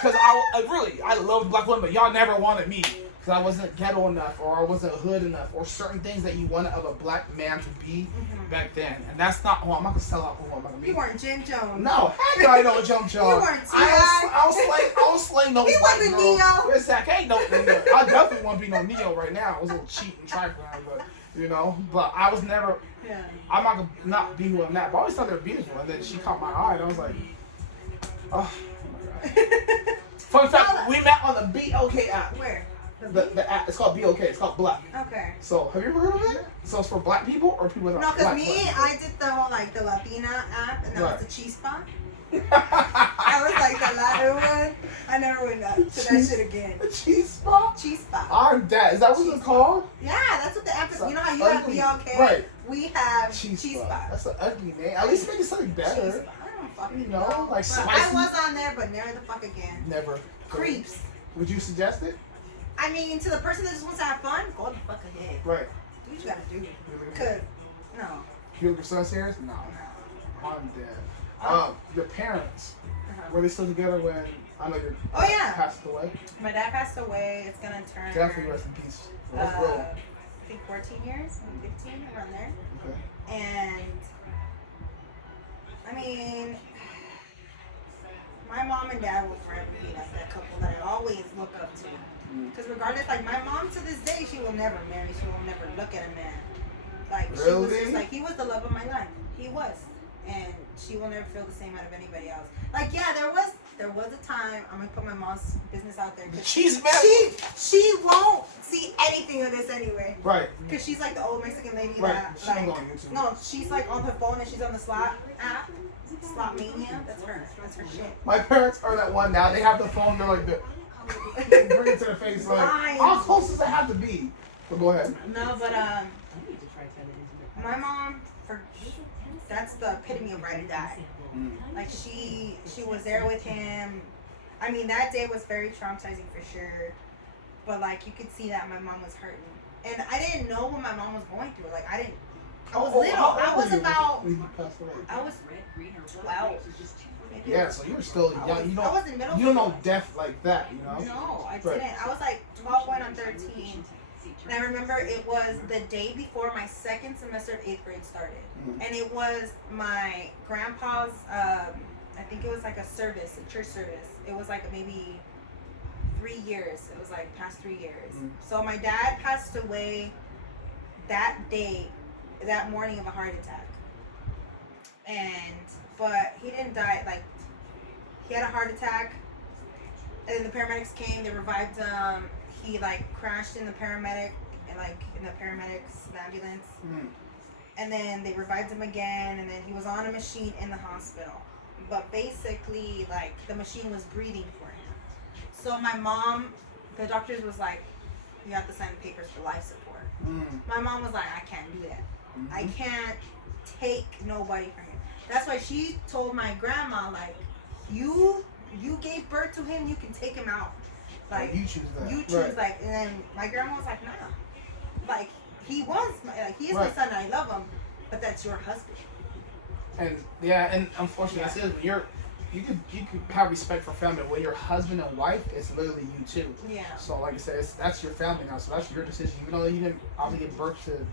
because I loved black women. But y'all never wanted me because I wasn't ghetto enough, or I wasn't hood enough, or certain things that you wanted of a black man to be back then. And that's not who I'm not gonna sell out who I'm gonna be. You weren't Jim Jones. No, heck no, I know Jim Jones. You weren't T.I. I don't slay no he white wasn't girl. Neo. Exactly. Ain't no Neo. I definitely won't be no Neo right now. I was a little cheap and trifling, but you know. But I was never. Yeah. I'm not gonna not be who I'm not. But I always thought they were beautiful, and then she caught my eye, and I was like, oh my god. Fun fact: we met on the BOK app. Where? The app. It's called BOK. It's called Black. Okay. So have you ever heard of it? So it's for black people or people that are No, black? because I did the whole like the Latina app, and that was the cheese spot. I I was like the Latin one. I never went up to that shit again. The cheese spot? Cheese spot. I'm dead. Is that what it's called? Yeah, that's what the app is. You know how you Ugly. have BLK? Right. We have Cheese cheese spot. spot. That's an ugly name. At least make it something Cheese better. spot. I don't fucking You know, like But spicy. I was on there, but never the fuck again. Never. Creeps. Would you suggest it? I mean, to the person that just wants to have fun, go the fuck ahead. Right. Do what you gotta do. Cause, no. You your son serious? No. I'm dead. Your parents, were they still together when I know your Oh, yeah. passed away? My dad passed away. It's gonna turn. Definitely rest in peace. I think 14 years, 15, around there. Okay. And I mean, my mom and dad will forever be like that couple that I always look up to. Because regardless, like my mom to this day, she will never marry. She will never look at a man. Like she was just like, he was the love of my life. He was, and she will never feel the same out of anybody else. Like yeah, there was a time. I'm gonna put my mom's business out there. Cheese man. She won't see anything of this anyway. Right. Cause she's like the old Mexican lady Right. that She like don't go on YouTube. no, she's like on her phone and she's on the slot app, Slot Mania. That's her shit. My parents are that one now. They have the phone. They're like the bring it to their face. Like how close does it have to be? But go ahead. No, but my mom that's the epitome of ride or die. Like she was there with him. I mean that day was very traumatizing for sure. But like you could see that my mom was hurting. And I didn't know what my mom was going through. Like I was little. I was about When you passed away? I was 12. Maybe. Yeah, so you were still young. I was in middle You don't school. know death like that, you know? No, I Right. didn't. I was like 12 going on 13. And I remember it was the day before my second semester of 8th grade started. And it was my grandpa's, I think it was like a service, a church service. It was like maybe 3 years. It was like past 3 years. So my dad passed away that day, that morning of a heart attack. But he didn't die, like, he had a heart attack. And then the paramedics came, they revived him. He like crashed in the paramedics, the ambulance. And then they revived him again, and then he was on a machine in the hospital. but basically, like, the machine was breathing for him. So my mom, the doctors was like, you have to sign papers for life support. My mom was like, I can't do that. I can't take nobody from him. That's why she told my grandma, like, you gave birth to him, you can take him out. Like, you choose that. You choose, like, and then my grandma was like, nah. Like, he is my Right. son and I love him, but that's your husband. And yeah, and unfortunately, that's it. When you could have respect for family. When you're husband and wife, it's literally you too. Yeah. So like I said, that's your family now. So that's your decision. Even though you didn't obviously give birth to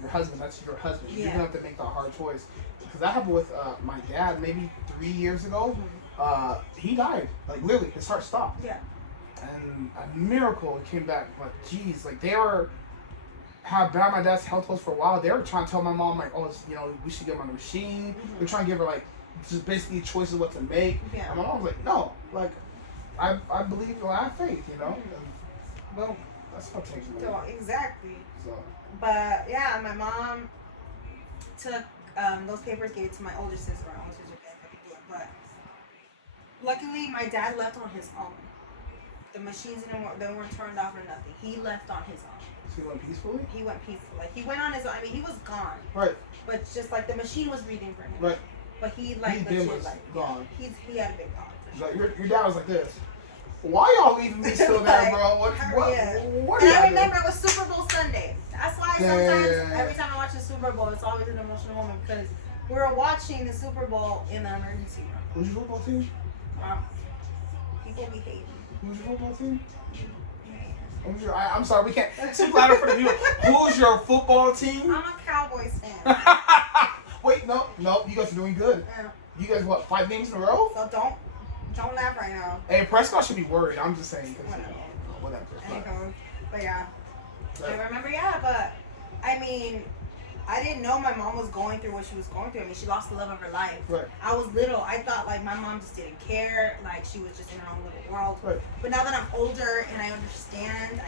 your husband, that's your husband. Yeah. You're gonna have to make that hard choice. Because that happened with my dad maybe 3 years ago. He died. Like literally, his heart stopped. Yeah. And a miracle came back. But geez, like they were. How bad my dad's health was for a while. They were trying to tell my mom like, oh, we should get him on the machine. They're trying to give her like just basically choices what to make. Yeah. And my mom was like, no, like I believe, I have faith, And, well, that's what takes me. So, exactly. So. But yeah, my mom took those papers, gave it to my older sister. My older sister didn't have to do it, but luckily my dad left on his own. The machines they weren't turned off or nothing. He left on his own. So he went peacefully? He went peaceful. Like, he went on his own. I mean, he was gone. Right. But it's just like the machine was breathing for him. Right. But he like He legit was like gone. he had been gone. For sure. Like your dad was like this. Why y'all leaving me still there, Like, bro? What And I y'all remember it was Super Bowl Sunday. That's why sometimes every time I watch the Super Bowl, it's always an emotional moment because we were watching the Super Bowl in the emergency room. Who's your football team? People be hating. Who's your football team? I'm sorry, we can't speak louder for the people. Who's your football team? I'm a Cowboys fan. Wait, no, you guys are doing good. Yeah. You guys, what, 5 games in a row? So don't laugh right now. Hey, Prescott should be worried. I'm just saying. Whatever. But yeah. I remember, but I mean, I didn't know my mom was going through what she was going through. I mean, she lost the love of her life. Right. I was little. I thought like my mom just didn't care. Like she was just in her own little world. Right. But now that I'm older and I understand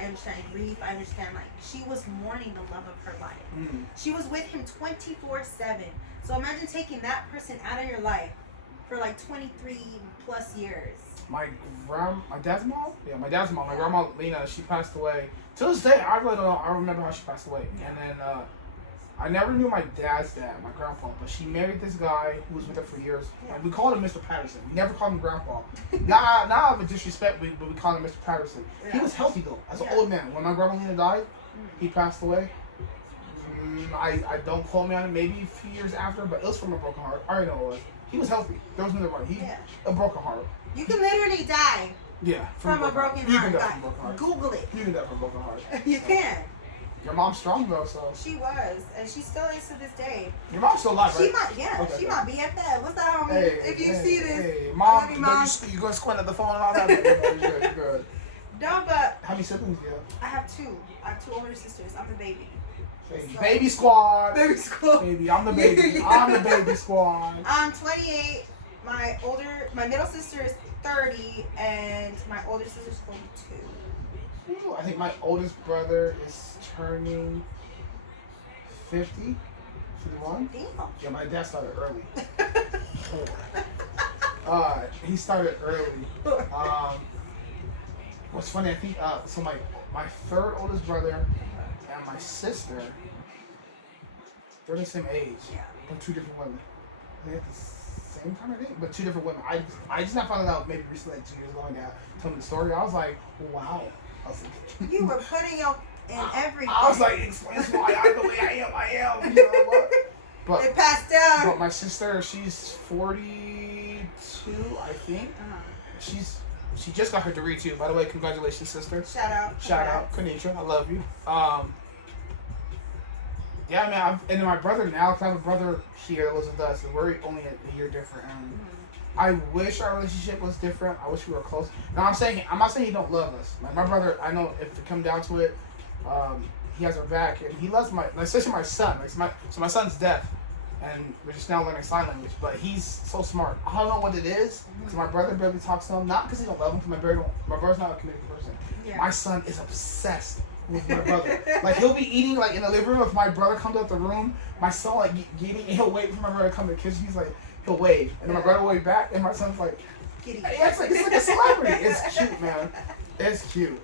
grief. I understand like she was mourning the love of her life. Mm. She was with him 24/7. So imagine taking that person out of your life for like 23 plus years. My dad's mom? Yeah, my dad's mom. My grandma Lena, she passed away. To this day, I really don't know. I remember how she passed away. Yeah. And then I never knew my dad's dad, my grandpa, but she married this guy who was with her for years. Yeah. And we called him Mr. Patterson. We never called him Grandpa. Not out of disrespect, but we called him Mr. Patterson. Yeah. He was healthy though, as an Yeah. old man. When my grandma Lena died, he passed away. I don't quote me on it. Maybe a few years after, but it was from a broken heart. I already know it was. He was healthy. There was nothing wrong. A broken heart. You can literally die Yeah, from a broken You heart. can die from a broken heart. Google it. You can die from a broken heart. You can. Your mom's strong though, so. She was, and she still is to this day. Your mom's still alive, right? She my BFF. What's that, homie? Hey, if you hey, see this, hey, I mom, love you, Mom. you gonna squint at the phone and all that? You're good. No, but How many siblings do you have? I have two. I have two older sisters. I'm the baby. Hey, So- baby squad. Baby school. Baby, I'm the baby. I'm the baby squad. I'm 28. My middle sister is 30, and my older sister is 42. Ooh, I think my oldest brother is turning 50. 51. Damn. Yeah, my dad started early. He started early. What's funny, I think so. My third oldest brother and my sister, they're the same age, Yeah. but two different women. They at the same time, I think, but two different women. I just not found out maybe recently, like 2 years ago. My dad told me the story. I was like, wow. I was like, You were putting your in everything. I was like, explains why I'm the way I am. You know what? But It passed down. But my sister, she's 42, I think. She just got her degree too. By the way, congratulations, sister. Shout out. Shout out, Kanisha. I love you. Yeah, man. And then my brother now, cause I have a brother here that lives with us, and we're only a year different. And I wish our relationship was different. I wish we were close. Now I'm not saying he don't love us. Like my brother, I know if it come down to it, he has our back, and he loves especially my son. So my son's deaf, and we're just now learning sign language. But he's so smart. I don't know what it is, because my brother barely talks to him. Not because he don't love him, because my brother's not a committed person. Yeah. My son is obsessed with my brother. Like he'll be eating like in the living room. If my brother comes out the room, my son like eating, and he'll wait for my brother to come to the kitchen. He's like he'll wave, and then my brother will wave back, and my son's like, Kitty. yeah, it's like a celebrity. It's cute, man. It's cute.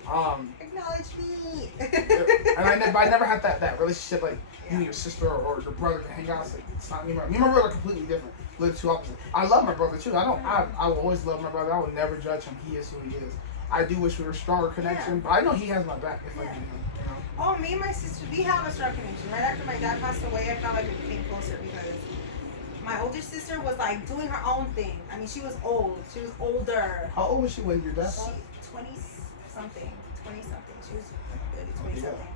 Acknowledge me. And I never had that relationship like you and your sister or your brother can hang out. It's like it's not me. Me and my brother are completely different. Live two opposites. I love my brother too. I will always love my brother. I will never judge him. He is who he is. I do wish we were a stronger connection, but I know he has my back if I do him. You know? Oh, me and my sister, we have a strong connection. Right after my dad passed away, I felt like we became closer because my older sister was like doing her own thing. I mean, she was old. She was older. How old was she when your dad She passed? 20 something. She was barely 20 something.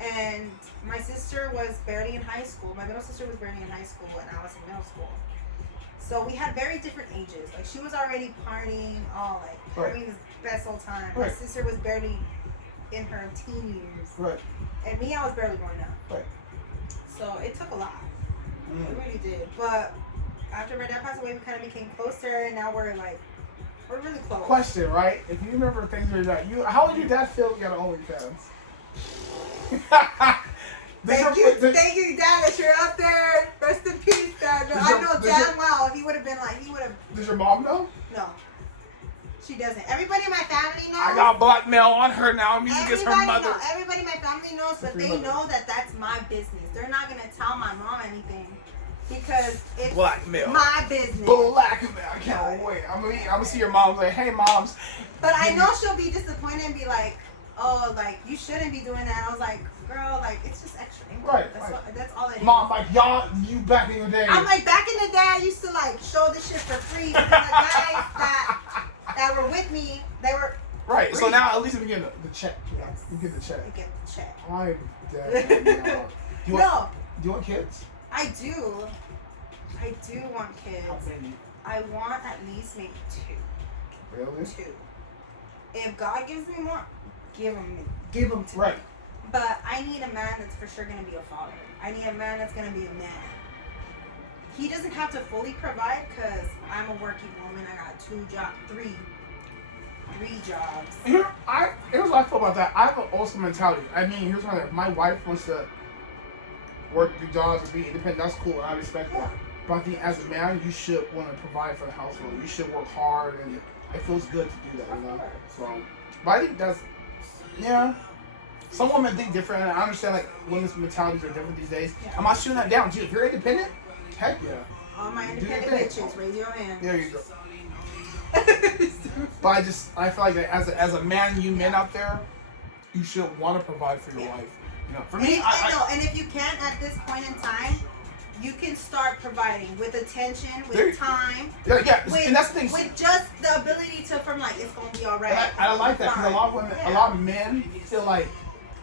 And my sister was barely in high school. My middle sister was barely in high school, and I was in middle school. So we had very different ages. Like she was already partying, all like having the best old time. My sister was barely in her teen years. Right. And me, I was barely growing up. Right. So it took a lot. It really did. But after my dad passed away, we kind of became closer, and now we're really close. Question, right? If you remember things were that how would your dad feel if you got an OnlyFans? Thank you, Dad, that you're out there. Rest in peace, Dad. No, I know damn well he would have been like, Does your mom know? No, she doesn't. Everybody in my family knows. I got blackmail on her now. I'm using against her mother. Everybody in my family knows, but they know that that's my business. They're not gonna tell my mom anything because it's blackmail. My business. Blackmail. I can't wait. I'm gonna see your mom like, hey, moms. But I know she'll be disappointed and be like, oh, like you shouldn't be doing that. I was like, girl, like it's just extra income. Right. That's all it is. Mom, like you back in the day. I'm like back in the day, I used to like show this shit for free because the guys that were with me, they were right. free. So now at least we get the check. Yes. You get the check. You get the check. I'm dead. Do you want kids? I do want kids. How many? I want at least maybe 2. Really? 2. If God gives me more, give them to me. Right. But I need a man that's for sure going to be a father. I need a man that's going to be a man. He doesn't have to fully provide because I'm a working woman. I got 2 jobs, 3 jobs. Here's what I feel about that. I have an awesome mentality. I mean, here's what my wife wants to work the jobs and be independent. That's cool. I respect that. But I think as a man, you should want to provide for the household. You should work hard, and it feels good to do that. You know. So, but I think that's Some women think different, and I understand like women's mentalities are different these days. Yeah. I'm not shooting that down, dude. If you're independent, heck yeah. All my independent bitches, raise your hand. There you go. But I feel like as a man, you men out there, you should want to provide for your wife. You know, for me, and if you can at this point in time, you can start providing with attention, with time. Yeah, and that's the thing. With just the ability to, it's gonna be all right. I like that because a lot of women, a lot of men feel like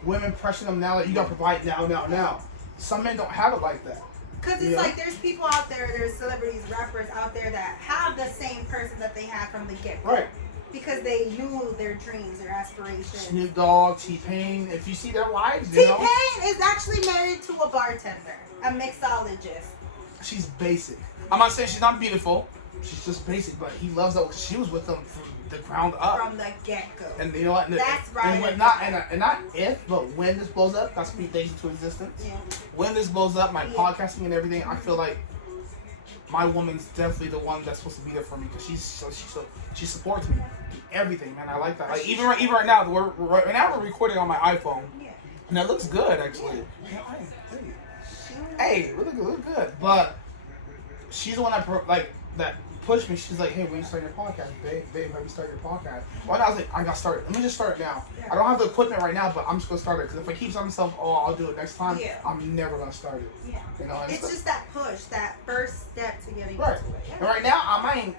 women pressure them now, like you gotta provide now. Some men don't have it like that. Because it's like there's people out there, there's celebrities, rappers out there that have the same person that they had from the get-go. Right. Because they knew their dreams, their aspirations. Snoop Dogg, T-Pain, if you see their lives, T-Pain is actually married to a bartender, a mixologist. She's basic. I'm not saying she's not beautiful. She's just basic, but he loves that. She was with him from the ground up. From the get-go. And you know what? That's right. And not if, but when this blows up, that's me things into existence. Yeah. When this blows up, my podcasting and everything, I feel like my woman's definitely the one that's supposed to be there for me because she supports me. Everything, man. I like that. Like even right now, we're recording on my iPhone, and it looks good actually. Hey, we look good. But she's the one that pushed me. She's like, hey, when you start your podcast, babe, let me start your podcast. Well, I was like, I got started. Let me just start it now. I don't have the equipment right now, but I'm just gonna start it because if I keep telling myself, oh, I'll do it next time, I'm never gonna start it. Yeah. You know, it's just that push, that first step to getting right. into it. Yeah. And right now,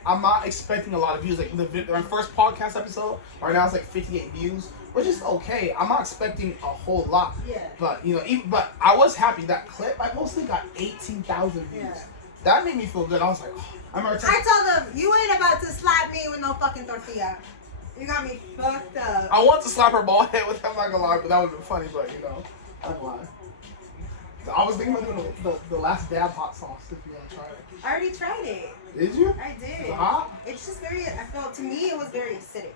I'm not expecting a lot of views. Like my first podcast episode, right now it's like 58 views, which is okay. I'm not expecting a whole lot. Yeah. But but I was happy that clip. I mostly got 18,000 views. Yeah. That made me feel good. I was like, oh. I told them, you ain't about to slap me with no fucking tortilla. You got me fucked up. I want to slap her bald head with, I'm not gonna lie, but that would have been funny, but I'm not lying. I was thinking about doing the last dab hot sauce if you want to try it. I already tried it. Did you? I did. Is it hot? It's just to me it was very acidic.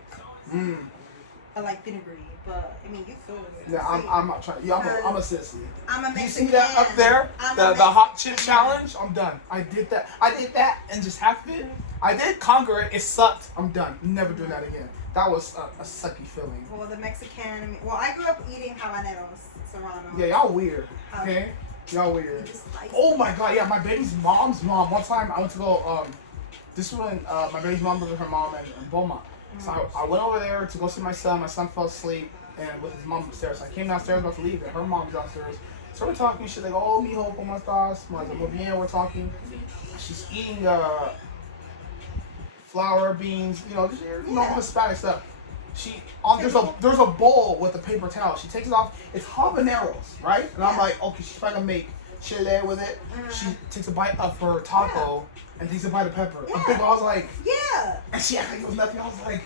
I like vinegary. But I mean, you could. Yeah, I'm not trying. Yeah, I'm a sissy. I'm a You Mexican. see that up there? I'm The a hot chip Mexican. challenge? I'm done. I did that and just half of it. I did conquer it. It sucked. I'm done. Never doing that again. That was a sucky feeling. Well, the Mexican. I mean, well, I grew up eating habaneros, serrano. Yeah, y'all weird. Okay? Y'all weird. Oh my god, yeah, my baby's mom's mom. One time I went to go, this was when my baby's mom lived with her mom in Beaumont. So I went over there to go see my son. My son fell asleep and with his mom upstairs. So I came downstairs about to leave and her mom's downstairs. So we're talking. She's like, oh, mijo, ¿cómo estás? Muy bien, we're talking. She's eating flour, beans, just normal Hispanic stuff. There's a bowl with a paper towel. She takes it off. It's habaneros, right? And I'm like, okay, she's probably gonna make chile with it. She takes a bite of her taco and takes a bite of pepper. Yeah. A big, I was like, yeah. and she acted like it was nothing. I was like,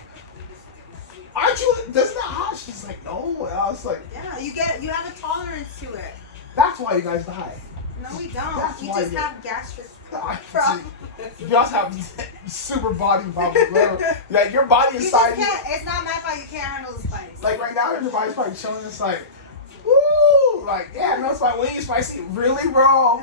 aren't you? That's not hot. She's like, no. And I was like, Yeah, you get it. You have a tolerance to it. that's why you guys die. No, we don't. That's You why just you- have gastric I- problems. You also have super body problems. Like your body You just inside. can't. It's not my fault. You can't handle the spice. Like right now, your body's probably chilling. It's like, woo! Like, yeah, no, it's like, we ain't spicy. Really, bro?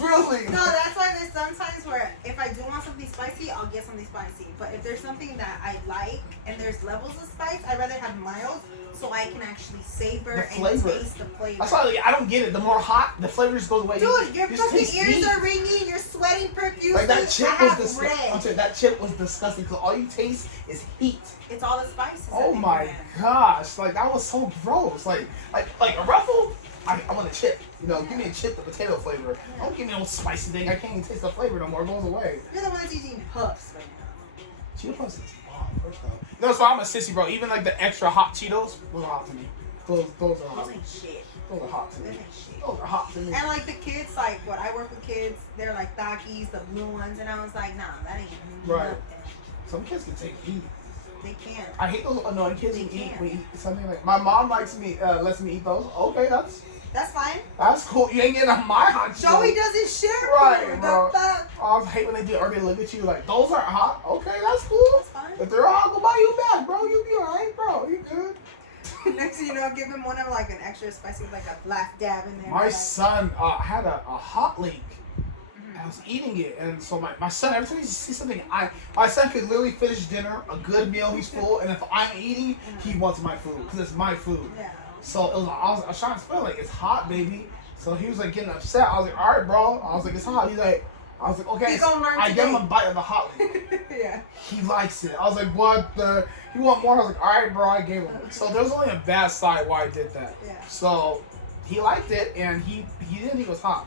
Really? No, that's why there's sometimes where if I do want something spicy, I'll get something spicy. But if there's something that I like and there's levels of spice, I'd rather have mild so I can actually savor The and flavor. taste the flavor. That's why like, I don't get it. The more hot, the flavor just goes away. Dude, your You just fucking taste ears meat. are ringing. You're sweating profusely. Like that I chip have was disgusting. I'm red. sorry, that chip was disgusting because all you taste is heat. It's all the spices. Oh that they my put in. gosh, like that was so gross. Like a ruffle. I want a chip. Give me a chip, the potato flavor. Don't give me no spicy thing. I can't even taste the flavor no more. It goes away. You're the one that's eating puffs right now. Cheeto puffs is bomb. First off, no, so I'm a sissy, bro. Even like the extra hot Cheetos, those are hot to me. Those are hot. Those ain't shit. Those are hot to Those me. ain't shit. Those are hot to me. And like the kids, like when I work with kids, they're like Takis, the blue ones, and I was like, nah, that ain't Right. nothing. Some kids can take heat. They can't. I hate those annoying kids who They eat can't. when you eat something like my mom lets me eat those. Okay, That's fine. that's cool. You ain't getting on my hot Cheetos. Joey doesn't share. Right, food. bro. The fuck? I hate when they do. Or they look at you like those aren't hot. Okay, that's cool. That's fine. If they're hot, go buy you a bag, bro. You be alright, bro. You good. Next thing you know, give him one of like an extra spicy, like a black dab in there. My like, son had a hot link. I was eating it, and so my son, every time he sees something, my son could literally finish dinner, a good meal, he's full, and if I'm eating, he wants my food because it's my food. Yeah. So it was, I was trying to explain like it's hot, baby. So he was like getting upset. I was like, all right, bro. I was like, it's hot. He's like, I was like, okay. He gonna learn I gave him a today. bite of the hot link. Yeah. He likes it. I was like, what the? You want more? I was like, all right, bro. I gave him. So there's only a bad side why I did that. Yeah. So he liked it, and he didn't think it was hot.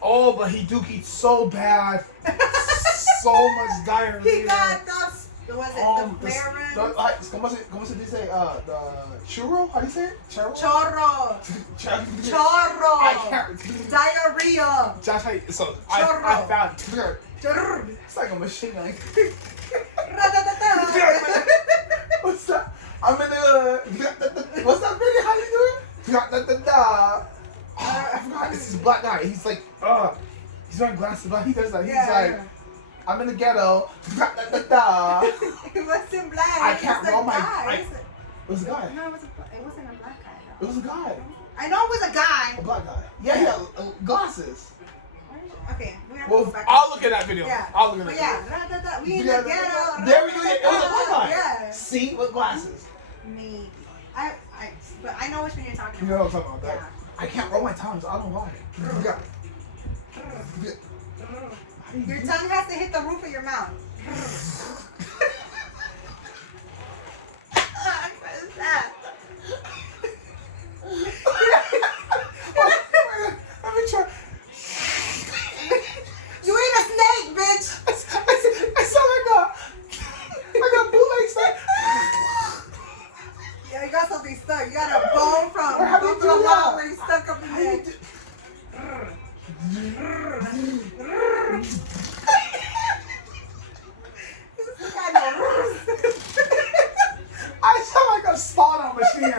Oh, but he dookied so bad, so much diarrhea. He got the was it the Baron? ¿Cómo se dice the churro? How do you say it? Churro. Chorro. I Chorro. can't. Diarrhea. That's how. So Churro. I found. Chorro. It's like a machine gun. Ra-da-da-da. What's that? I'm in the. What's that video? How you doing? I forgot. It's this black guy. He's like, he's wearing glasses, but he does that. He's like, I'm in the ghetto. It wasn't black. I can't It's a roll my. guy. It was a guy. No, it wasn't a black guy. It was a guy. I know it was a guy. A black guy. Yeah, he had glasses. Okay, we have to Well, go back. I'll look at that video. Yeah. I'll look at But that yeah, ra-da-da, we in video. the ghetto. There we go. It was a black guy. Yeah. See, with glasses. Maybe. But I know which one you're talking You know about. what I'm talking about? That. Yeah. I can't roll my tongue. So I don't know why. Your tongue has to hit the roof of your mouth. What is that? Let me try. You ain't a snake, bitch. I sound like a bootleg snake. Yeah, you got something stuck. You got a bone from How do you Buffalo do that? Wild where you stuck up in How you there. do- I sound like a sauna machine.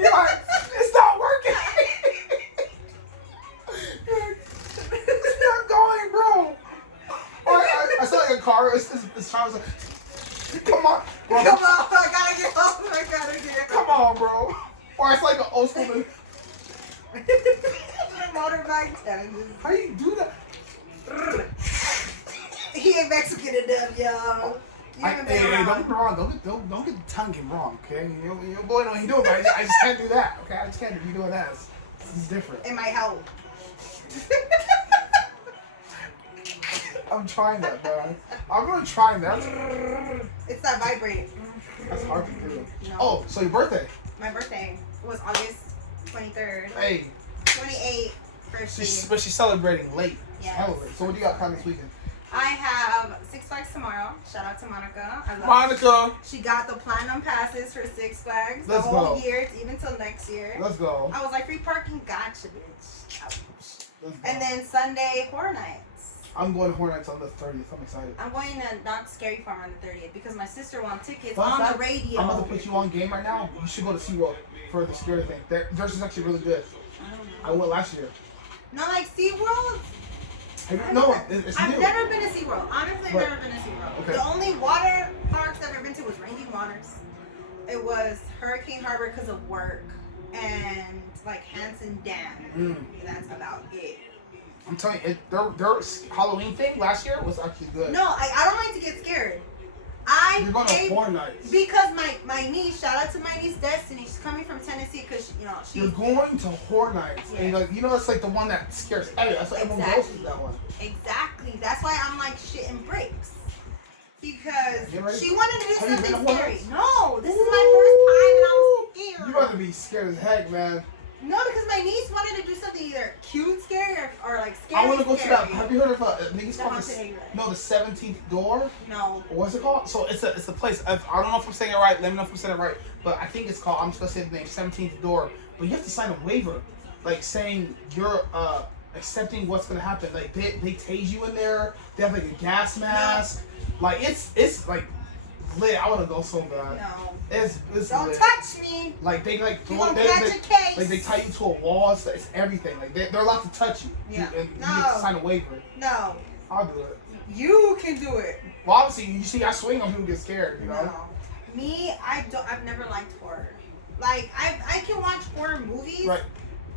You're like, it's not working. It's not going, bro. Or I sound like a car. It's trying to. Come on, bro. Come on, I gotta get home. I gotta get Come on, bro. Or it's like an old school. Motorbike challenges. How you do that? He ain't Mexican enough, y'all. You haven't been Hey, around. don't get me wrong. Don't get the tongue wrong, okay? Your boy know what he doing, but I just can't do that, okay? I just can't be doing that. It's different. It might help. I'm trying that, bro. I'm gonna try that. It's that vibrating. That's hard to do. No. Oh, so your birthday? My birthday was August 23rd. Hey, 28 first but she's celebrating late. Yes. Hella late. So what do you got coming this weekend? I have Six Flags tomorrow. Shout out to Monica. I love Monica, She got the platinum passes for Six Flags the Let's whole go. year, even till next year. let's go. I was like, free parking, gotcha, bitch. Ouch. Let's go. And then Sunday, Horror Nights. I'm going to Horror Nights on the 30th. I'm excited. I'm going to Not Scary Farm on the 30th because my sister won tickets Fun on fact, the radio. I'm about to put you on game right now. You should go to SeaWorld for the scary thing. Theirs is actually really good. I don't know. I went last year. No, like SeaWorld? No, it's I've new. never been to SeaWorld. Honestly, I've Right. never been to SeaWorld. Okay. The only water parks I've ever been to was Raging Waters. It was Hurricane Harbor because of work and like Hanson Dam. That's about it. I'm telling you, their Halloween thing last year was actually good. No, I don't like to get scared. You're going to paid- Horror Nights. because my niece, shout out to my niece Destiny, she's coming from Tennessee because You're she's going to Horror Nights, and like it's like the one that scares everyone. That's why everyone goes to that one. exactly. That's why I'm like shitting bricks. Because You ready? she wanted to do Have you been something to Horror scary. Nights? No, this is my first time and I'm scared. You gotta be scared as heck, man. No, because my niece wanted to do something either cute scary or like scary. I want to go to that. scary. Have you heard of I think it's The called Haunted Hayride. the 17th Door? No. What's it called? So it's a place. I don't know if I'm saying it right. Let me know if I'm saying it right. But I think it's called. I'm just gonna say the name 17th Door. But you have to sign a waiver, like saying you're accepting what's gonna happen. Like they tase you in there. They have like a gas mask. Like it's like lit. I want to go so bad. No. It's Don't lit. touch me. Like they like You gonna they, catch they- a case. like they tie you to a wall. It's everything. Like they're allowed to touch you. Yeah. And you No. have to sign a waiver. No. I'll do it. You can do it. Well, obviously, you see, I swing on people get scared. You know. No. Me, I've never liked horror. Like I can watch horror movies, Right.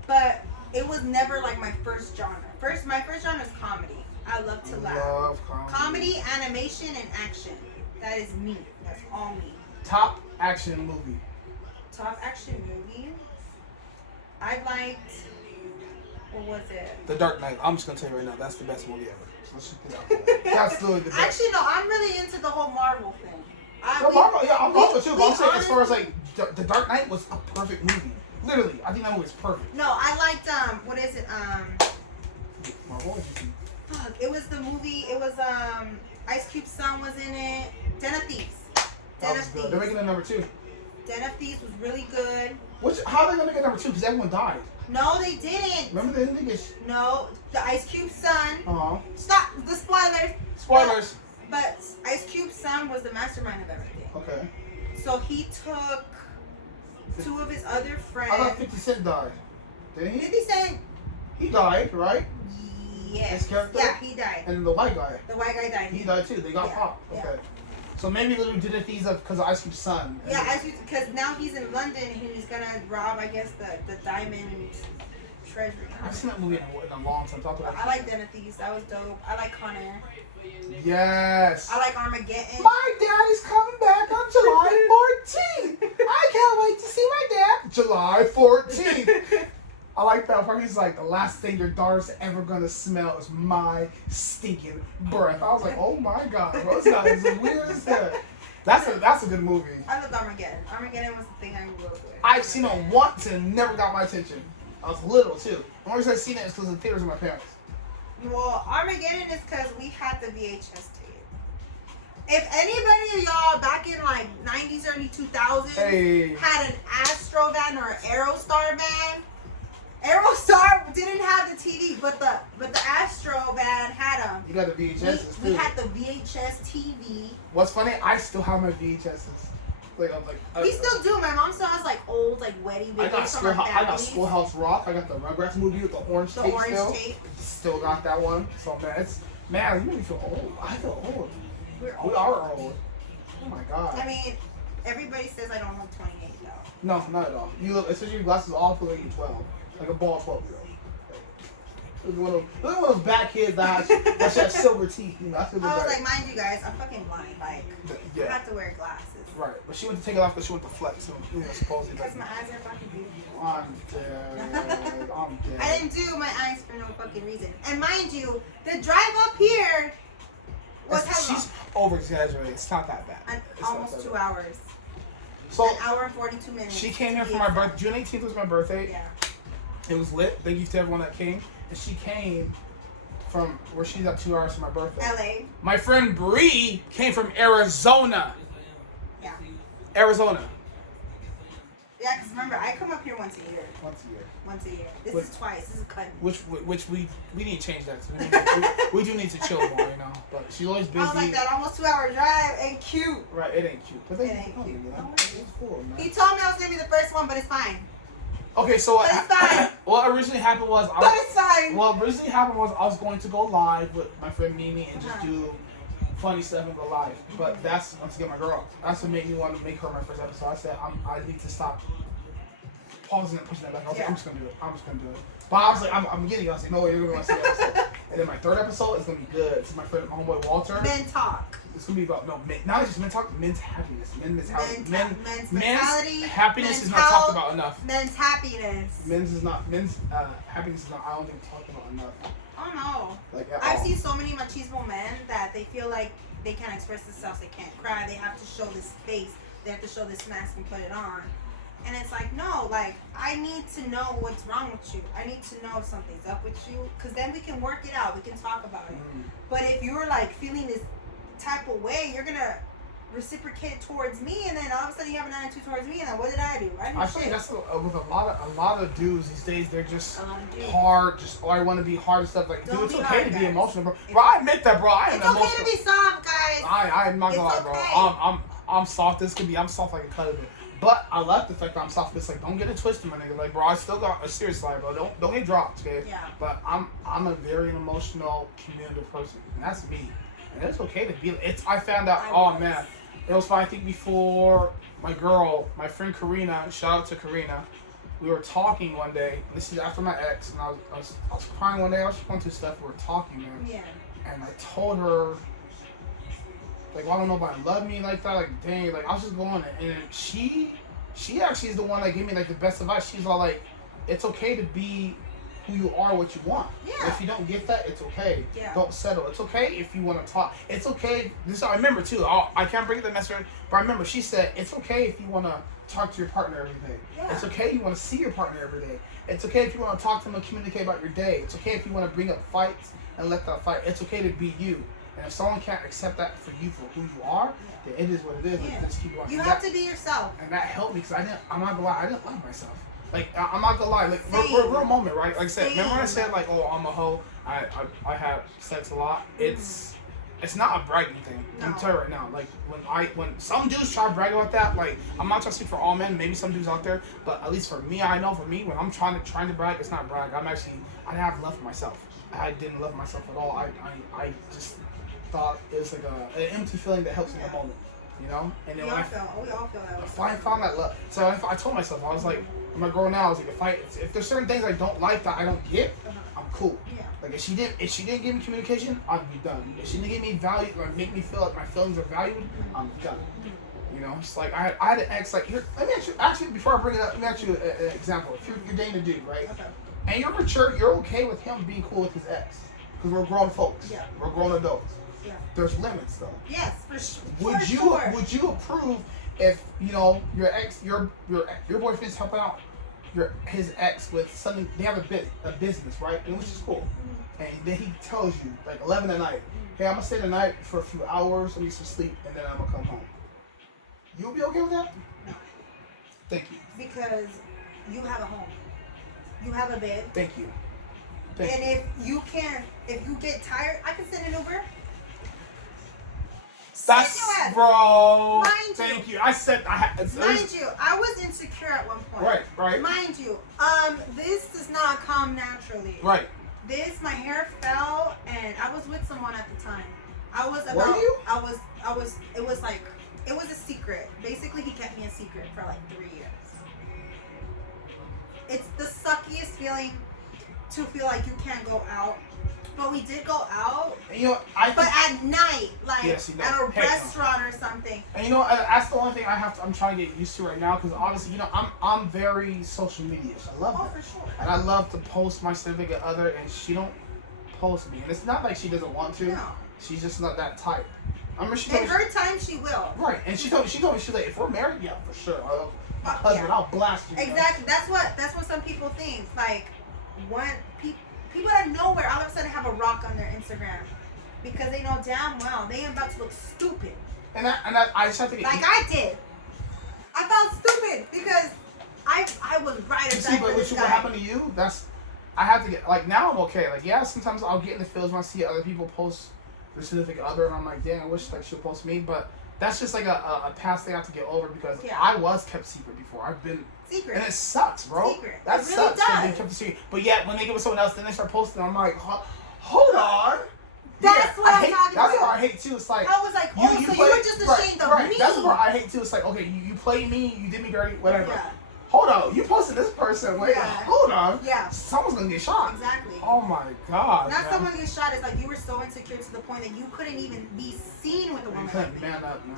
but it was never like my first genre. My first genre is comedy. I love to laugh. Love comedy. Comedy, animation, and action. That is me. That's all me. Top action movie. Top action movie. I liked. What was it? The Dark Knight. I'm just gonna tell you right now, that's the best movie ever. So let's just get out there. That's literally the best. Actually, no. I'm really into the whole Marvel thing. No, Marvel, yeah, I'm also too. But I'm saying, as honestly- far as like the Dark Knight was a perfect movie. Literally, I think that movie is perfect. No, I liked what is it? Marvel, what did you see? Fuck. It was the movie. It was Ice Cube's son was in it. Den of Thieves. That Den was of good. They're Thieves. making a number 2. Den of Thieves was really good. How are they gonna make a number 2? Because everyone died. No, they didn't. Remember the niggas? No, the Ice Cube's son. Stop the spoilers. Spoilers. But Ice Cube's son was the mastermind of everything. Okay. So he took 2 of his other friends. I thought 50 Cent died. Didn't he? 50 Cent. He died, right? Yes. His character? Yeah, he died. And the white guy. The white guy died. He died too. They got Yeah, popped. yeah. Okay. So maybe literally did it because of Ice Cube's son. Yeah, because now he's in London and he's gonna rob, I guess, the diamond treasury. I've seen that movie in a long time. Talk about I like Den of Thieves. That was dope. I like Con Air. Yes. I like Armageddon. My daddy's coming back on July 14th. I can't wait to see my dad. July 14th. I like that part. He's like, the last thing your daughter's ever gonna smell is my stinking breath. I was like, oh my god, bro, this guy is weird as hell. That's a good movie. I loved Armageddon. Armageddon was the thing I grew up with. I've seen it once and never got my attention. I was little too. The only reason I've seen it is because of the theaters with my parents. Well, Armageddon is because we had the VHS tape. If anybody of y'all back in like 90s, early 2000s Hey. had an Astro van or an Aerostar van, Aerostar didn't have the TV, but the Astro van had them. You got the VHSs too. We had the VHS TV. What's funny? I still have my VHSs. Like I'm like. We still do. My mom still has like old like wedding I videos got from our families. Schoolhouse Rock. I got the Rugrats movie with the orange The tape orange still. tape. Still got that one. So man, you make me feel old. I feel old. We're We old. are old. Oh my god. I mean, everybody says I don't look 28 though. No, not at all. You look, especially your glasses off, look like you're 12, like a ball 12-year-old. Look at one of those back kids that have silver teeth. You know, that's what I was like, mind you guys, I'm fucking blind. Like, I have to wear glasses. Right, but she went to take it off because she went to flex. So, you know, supposedly. Because my eyes are fucking beautiful. I'm dead. I'm dead. I didn't do my eyes for no fucking reason. And mind you, the drive up here was how long? She's over exaggerating. It's not that bad. Almost 2 hours. So an hour and 42 minutes. She came here for my birthday. June 18th was my birthday. Yeah. It was lit. Thank you to everyone that came. And she came from where she's at 2 hours from my birthday. LA. My friend Bree came from Arizona. Yeah. Arizona. Yeah, because remember, I come up here once a year. Once a year. Once a year. This is twice. This is cutting. Which we need to change that. We do need to chill more, you know. But she's always busy. I was like, that almost 2 hour drive ain't cute. Right, it ain't cute. But it ain't cute. You know, it's cool, man. He told me I was gonna be the first one, but it's fine. Okay, so what originally happened was I was going to go live with my friend Mimi and just do funny stuff and go live. But that's once again my girl. That's what made me want to make her my first episode. I said I need to stop pausing and pushing that back. I was like, I'm just gonna do it. But I was like, I'm getting it. I was like, no way, you're gonna see it. And then my third episode is gonna be good. It's my friend homeboy Walter. Men talk. It's gonna be about not just men talk, men's happiness. Men's mentality. Happiness is not talked about enough. Men's happiness. Men's happiness is not. I don't think talked about enough. Oh no. Like I've seen so many machismo men that they feel like they can't express themselves. They can't cry. They have to show this face. They have to show this mask and put it on. And it's like, no, like, I need to know what's wrong with you. I need to know if something's up with you. Because then we can work it out. We can talk about it. But if you're, like, feeling this type of way, you're going to reciprocate towards me. And then all of a sudden you have an attitude towards me. And then what did I do? I think that's with a lot of dudes these days. They're just hard. I want to be hard and stuff. Like, dude, it's okay to be emotional, bro. Bro, I admit that, bro. I am emotional. It's okay to be soft, guys. I'm not going to lie, bro. I'm soft. I'm soft like a cuddle. But I love the fact that I'm soft. It's like, don't get it twisted, my nigga. Like, bro, I still got a serious life, bro. Don't get dropped, okay? Yeah. But I'm a very emotional, communicative person, and that's me. And it's okay to be. I found out. Man, it was fine. I think before my friend Karina. Shout out to Karina. We were talking one day. This is after my ex, and I was crying one day. I was just going through stuff. We were talking, man. Yeah. And I told her, like, well, I don't know if I love me like that. Like, dang, like, I was just going, and she actually is the one that gave me, like, the best advice. She's all like, it's okay to be who you are, what you want. Yeah. If you don't get that, it's okay. Yeah. Don't settle. It's okay if you want to talk. It's okay. I remember, too. I can't bring the message, but I remember she said, it's okay if you want to talk to your partner every day. Yeah. It's okay if you want to see your partner every day. It's okay if you want to talk to them and communicate about your day. It's okay if you want to bring up fights and let that fight. It's okay to be you. And if someone can't accept that for you, for who you are, then it is what it is. Yeah. Just keep going. You have to be yourself. And that helped me because I'm not gonna lie, I didn't love myself. Like, I'm not gonna lie, like, we're a real moment, right? Like I said, remember when I said, like, oh, I'm a hoe, I have sex a lot? It's not a bragging thing. No. I'm telling you right now. Like, when some dudes try to brag about that, like, I'm not trying to speak for all men, maybe some dudes out there, but at least for me, I know for me, when I'm trying to brag, it's not brag. I have love for myself. I didn't love myself at all. I just thought it was like an empty feeling that helps in the moment, you know. And then we all feel that way. I found that love. So I told myself, I was like, with my girl now, I was like, if there's certain things I don't like that I don't get, I'm cool. Yeah. Like if she didn't give me communication, I'd be done. If she didn't give me value, or make me feel like my feelings are valued, I'm done. You know, it's like I had an ex. Like, let me actually before I bring it up, let me ask you an example. If you're dating a dude, right? Okay. And you're mature, you're okay with him being cool with his ex, because we're grown folks. Yeah. We're grown adults. Yeah. There's limits though. Yes, for sure. Would you approve if, you know, your ex, your boyfriend's helping out his ex with something? They have a business, right? And which is cool. And then he tells you, like 11 at night, hey, I'm gonna stay the night for a few hours, let me some sleep, and then I'm gonna come home. You'll be okay with that? No. Thank you. Because you have a home. You have a bed. Thank you. If you get tired, I can send an Uber. That's, bro. Mind Thank you. Mind you, I was insecure at one point. Right. Mind you, this does not come naturally. Right. My hair fell, and I was with someone at the time. Were you? It was like it was a secret. Basically, he kept me a secret for like 3 years. It's the suckiest feeling to feel like you can't go out. But we did go out. And you know, but at night, like yes, you know, at a restaurant or something. And you know, that's the only thing I'm trying to get used to right now, because obviously, you know, I'm very social media-ish. I love that. For sure. And I love to post my significant other, and she don't post me. And it's not like she doesn't want to. No. She's just not that type. I remember she In told me, her time, she will. right, and she told me, she's like, if we're married, yeah, for sure. My husband, I'll blast you. Exactly. That's what some people think. Like, when people out of nowhere all of a sudden have a rock on their Instagram because they know damn well they ain't about to look stupid. And I just have to get like I did. I felt stupid because I was right you at see, that. but what happened to you? I have to get, like, now I'm okay. Like, yeah, sometimes I'll get in the feels when I see other people post their significant other, and I'm like, dang, I wish like she'll post me. But that's just like a past thing I have to get over, because I was kept secret before. I've been secret, and it sucks, bro. Secret. That it really sucks. Does. Being kept secret. But yet when they give it someone else, then they start posting. I'm like, hold on. That's what I'm talking about. That's what I hate too. It's like I was like, oh, you were just ashamed of me. That's what I hate too. It's like, okay, you played me, you did me dirty, whatever. Yeah. Hold on, you posted this person. Wait, hold on. Yeah. Someone's gonna get shot. Exactly. Oh my god. Not someone gets shot. It's like you were so insecure to the point that you couldn't even be seen with a woman like me. Man up, man.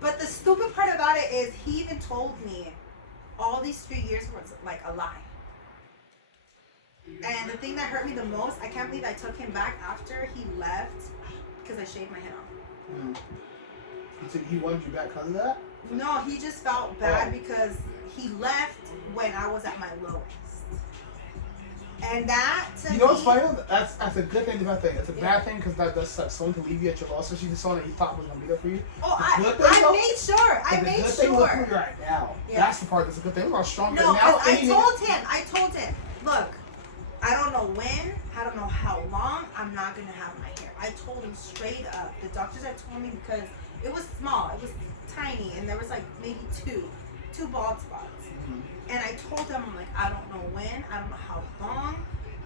But the stupid part about it is he even told me all these 3 years was like a lie. And the thing that hurt me the most, I can't believe I took him back after he left because I shaved my head off. He wanted you back because of that? No, he just felt bad because he left when I was at my lowest. And that, to you know what's funny? That's a good thing, a bad thing. It's a bad thing because that does suck. Someone to leave you at your loss, especially someone that you thought was gonna be there for you. Oh, I made sure. I made the good sure. thing look who you're at now. Yeah. That's the part that's a good thing. Look how strong no, you're now. I told him, look, I don't know when, I don't know how long, I'm not gonna have my hair. I told him straight up. The doctors had told me because it was small, it was tiny, and there was like maybe two bald spots. And I told them, I'm like, I don't know when, I don't know how long,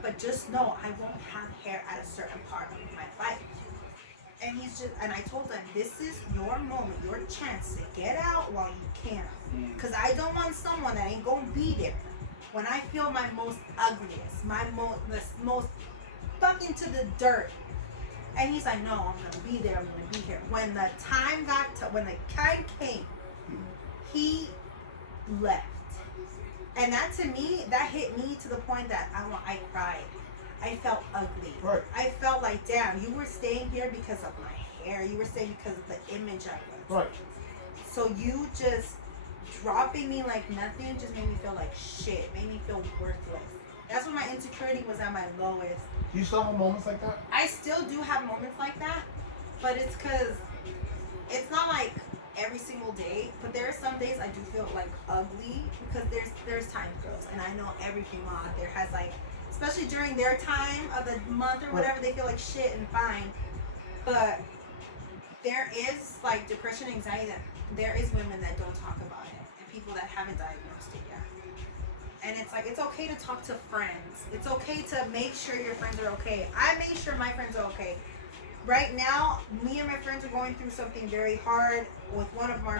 but just know I won't have hair at a certain part of my life. And I told them, this is your moment, your chance to get out while you can. Because I don't want someone that ain't gonna be there when I feel my most ugliest, the most fucking to the dirt. And he's like, no, I'm gonna be there, I'm gonna be here. When the time came, he left. And that, to me, that hit me to the point that I cried. I felt ugly. Right. I felt like, damn, you were staying here because of my hair. You were staying because of the image I was. Right. So you just dropping me like nothing just made me feel like shit. Made me feel worthless. That's when my insecurity was at my lowest. You still have moments like that? I still do have moments like that, but it's because it's not like every single day, but there are some days I do feel like ugly because there's time girls, and I know every female out there has, like, especially during their time of the month or whatever, they feel like shit and fine. But there is like depression, anxiety, that there is women that don't talk about it, and people that haven't diagnosed it yet. And it's like, it's okay to talk to friends. It's okay to make sure your friends are okay. I made sure my friends are okay. Right now, me and my friends are going through something very hard with one of my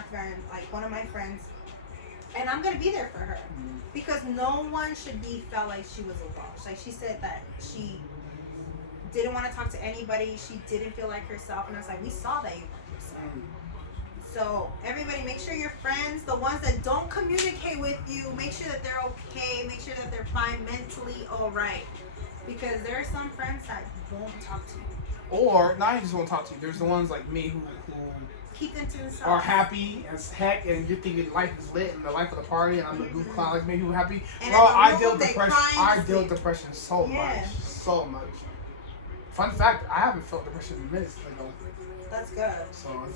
friends, and I'm gonna be there for her because no one should be felt like she was alone. Like, she said that she didn't want to talk to anybody. She didn't feel like herself, and I was like, we saw that you weren't yourself. So everybody, make sure your friends, the ones that don't communicate with you, make sure that they're okay. Make sure that they're fine, mentally all right, because there are some friends that won't talk to you. Or not even just won't talk to you. There's the ones like me who keep them to themselves. Are happy as heck, and you're thinking life is lit and the life of the party, and I'm the goof clown. Like, maybe people happy. And bro, I deal with depression. I deal with depression so much. Fun fact: I haven't felt depression in minutes ago. That's good. So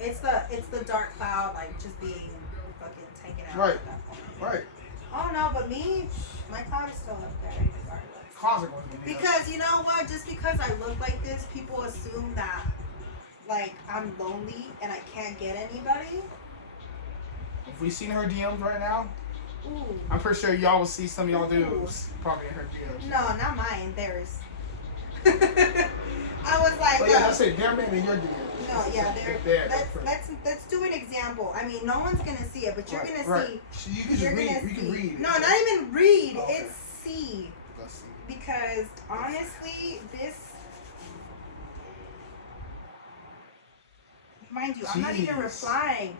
it's the dark cloud, like just being fucking taken out. Right. At that point. Right. Oh no, but me, my cloud is still up there regardless. Because you know what? Just because I look like this, people assume that like I'm lonely and I can't get anybody. If we seen her DMs right now, ooh, I'm pretty sure y'all will see some of y'all dudes probably in her DMs. No, not mine. Theirs. I was like, oh yeah, I said their man in your DMs. No, yeah, there. let's do an example. I mean, no one's gonna see it, but you're gonna see. You can just read. You can read. No, not even read. Okay. It's see. Let's see. Because honestly, this. Mind you, I'm not even replying.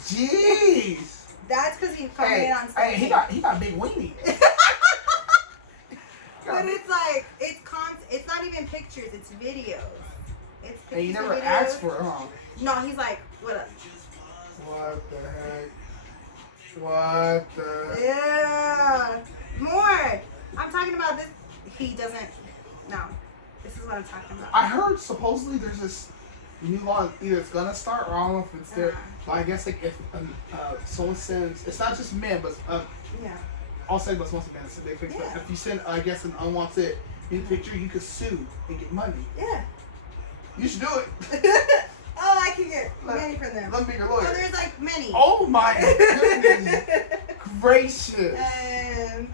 Jeez. That's because he's coming in on Sunday. Hey, he got big weenie. But it's like it's not even pictures, it's videos. It's pictures. And you never videos. asked for it, huh? No, he's like, what up? What the heck? What the? Yeah, more. I'm talking about this. He doesn't. No, this is what I'm talking about. I heard supposedly there's this new law. Either it's gonna start, or I don't know if it's there. But I guess like if someone sends, it's not just men, but yeah. I'll say but most men. So they fix Yeah. If you send, I guess, an unwanted nude picture, you could sue and get money. Yeah. You should do it. Oh, I can get money from them. Let me be your lawyer. Oh, there's like many. Oh my goodness gracious. And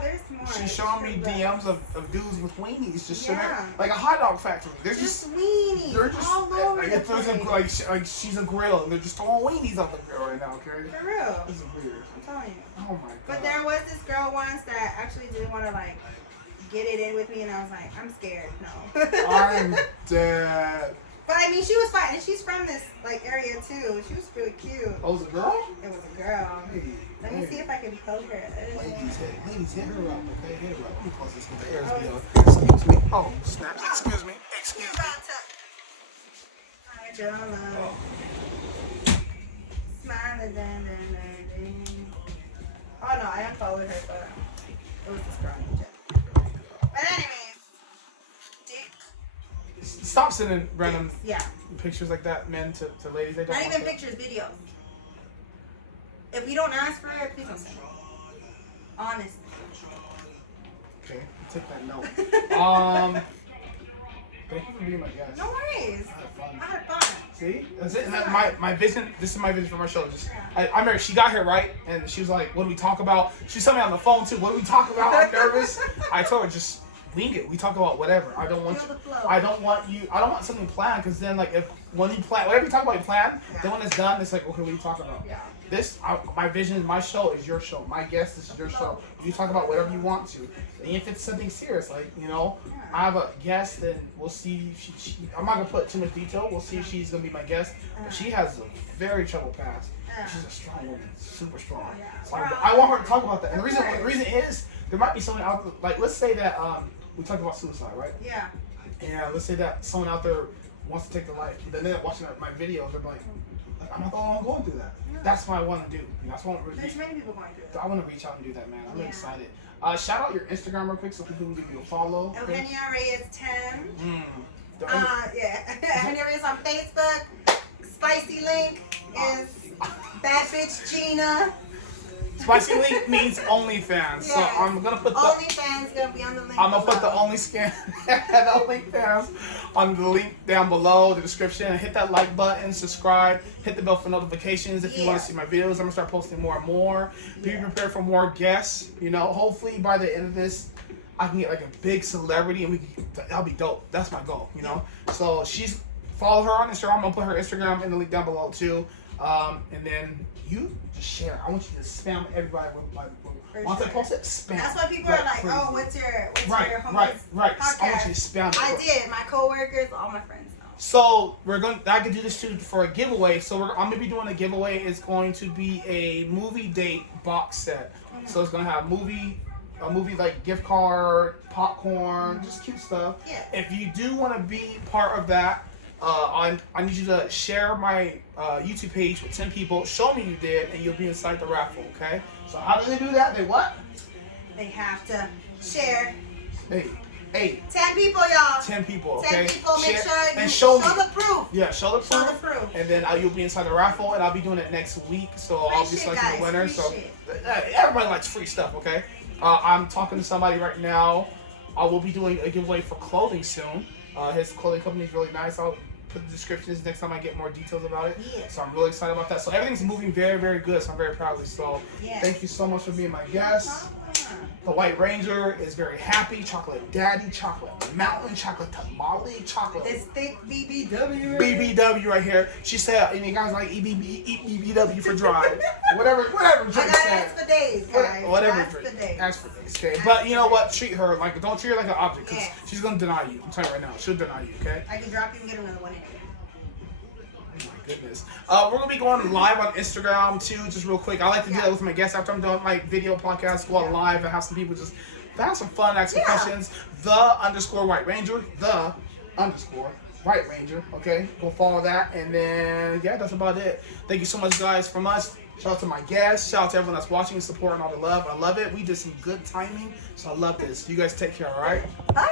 there's more. She's showing me DMs of dudes with weenies just sitting Yeah. there, like a hot dog factory. They're just weenies. they're just all over like, the it's place. like she's a grill and they're just throwing weenies on the grill right now, okay? For real. This is weird. I'm telling you. Oh my god. But there was this girl once that actually didn't want to like get it in with me, and I was like, I'm scared. No. I'm dead. But I mean, she was fine, and she's from this like area too. She was really cute. Oh, was it a girl? It was a girl. Hey, Let me see if I can poke her. Ladies, hit her up, okay? Hit her up. Let me close this with the air's on. Excuse me. Oh, snap. Excuse me. Excuse me. I don't know. Smiling, Oh no, I unfollowed her, but it was this girl named Jen. But anyways, dick. Stop sending random Yeah. pictures like that, men to ladies. They don't Not want even that. pictures, videos. If we don't ask for it, please don't send it. Honest. Okay, take that note. Thank you for being my guest. No worries. I had fun. I had fun. See? That's it. And that, my vision, this is my vision for my show. Just, I remember she got here, right? And she was like, what do we talk about? She told me on the phone, too. What do we talk about? I'm nervous. I told her, just wing it. We talk about whatever. I don't want Feel you. the flow. I don't want something planned, because then, like, when you plan, whatever you talk about, you plan. Yeah. Then when it's done, it's like, okay, what do you talk about? Yeah. My vision, my show is your show. My guest is your show. You talk about whatever you want to. And if it's something serious, like, I have a guest, then we'll see. I'm not going to put too much detail. We'll see if she's going to be my guest. But she has a very troubled past. She's a strong woman. Super strong. So I want her to talk about that. And the reason is, there might be someone out there, like, let's say that we talked about suicide, right? Yeah. And let's say that someone out there wants to take their life. Then they're watching my videos. They're like, I'm not the only one going through that. That's what I want to do. That's what There's many people going through it. I want to reach out and do that, man. I'm really excited. Shout out your Instagram real quick so people can give you a follow. Eugenia Reyes 10. Yeah. Eugenia Reyes on Facebook. Spicy link is Bad Bitch Gina. Spicy link means OnlyFans. So I'm gonna put the OnlyFans gonna be on the link. I'm gonna put the OnlyFans on the link down below the description. And hit that like button, subscribe, hit the bell for notifications if you want to see my videos. I'm gonna start posting more and more. Be prepared for more guests. Hopefully by the end of this, I can get like a big celebrity, and that'll be dope. That's my goal. So follow her on Instagram. I'm gonna put her Instagram in the link down below too. And then you just share. I want you to spam everybody with my. Once I post it, spam. That's why people are like, crazy. "Oh, what's your Right. podcast?" I want you to spam it. I did. My coworkers, all my friends know. So I can do this too for a giveaway. So I'm gonna be doing a giveaway. It's going to be a movie date box set. Mm-hmm. So it's gonna have a movie like gift card, popcorn, just cute stuff. Yeah. If you do want to be part of that, I need you to share my YouTube page with 10 people. Show me you did, and you'll be inside the raffle. Okay. So how do they do that? They what? They have to share. Hey. 10 people, y'all. 10 people, okay? 10 people, make sure you show the proof. Yeah, show the proof. Show the proof. And then you'll be inside the raffle, and I'll be doing it next week. So I'll be selecting the winner. So everybody likes free stuff, okay? I'm talking to somebody right now. I will be doing a giveaway for clothing soon. His clothing company is really nice. I'll put the descriptions next time I get more details about it. Yeah. So I'm really excited about that. So everything's moving very, very good. So I'm very proud of you. So thank you so much for being my guest. The White Ranger is very happy. Chocolate Daddy, Chocolate Mountain, Chocolate Tamale, Chocolate This thick BBW. BBW right here. She said, and you guys like BBW for drive. whatever I Drake gotta said. ask for days, guys. Whatever. Ask for days. Ask for days, okay? But you know what? Treat her like, don't treat her like an object, because Yeah. she's gonna deny you. I'm telling you right now, she'll deny you, okay? I can drop you and get another one in. Oh my goodness. We're gonna be going live on Instagram too, just real quick. I like to do that with my guests after I'm done like video podcasts, go out live and have some people just have some fun, ask some questions. _White Ranger, _White Ranger. Okay, go follow that, and then yeah, that's about it. Thank you so much, guys, from us. Shout out to my guests. Shout out to everyone that's watching and supporting all the love. I love it. We did some good timing, so I love this. You guys take care. All right. Bye.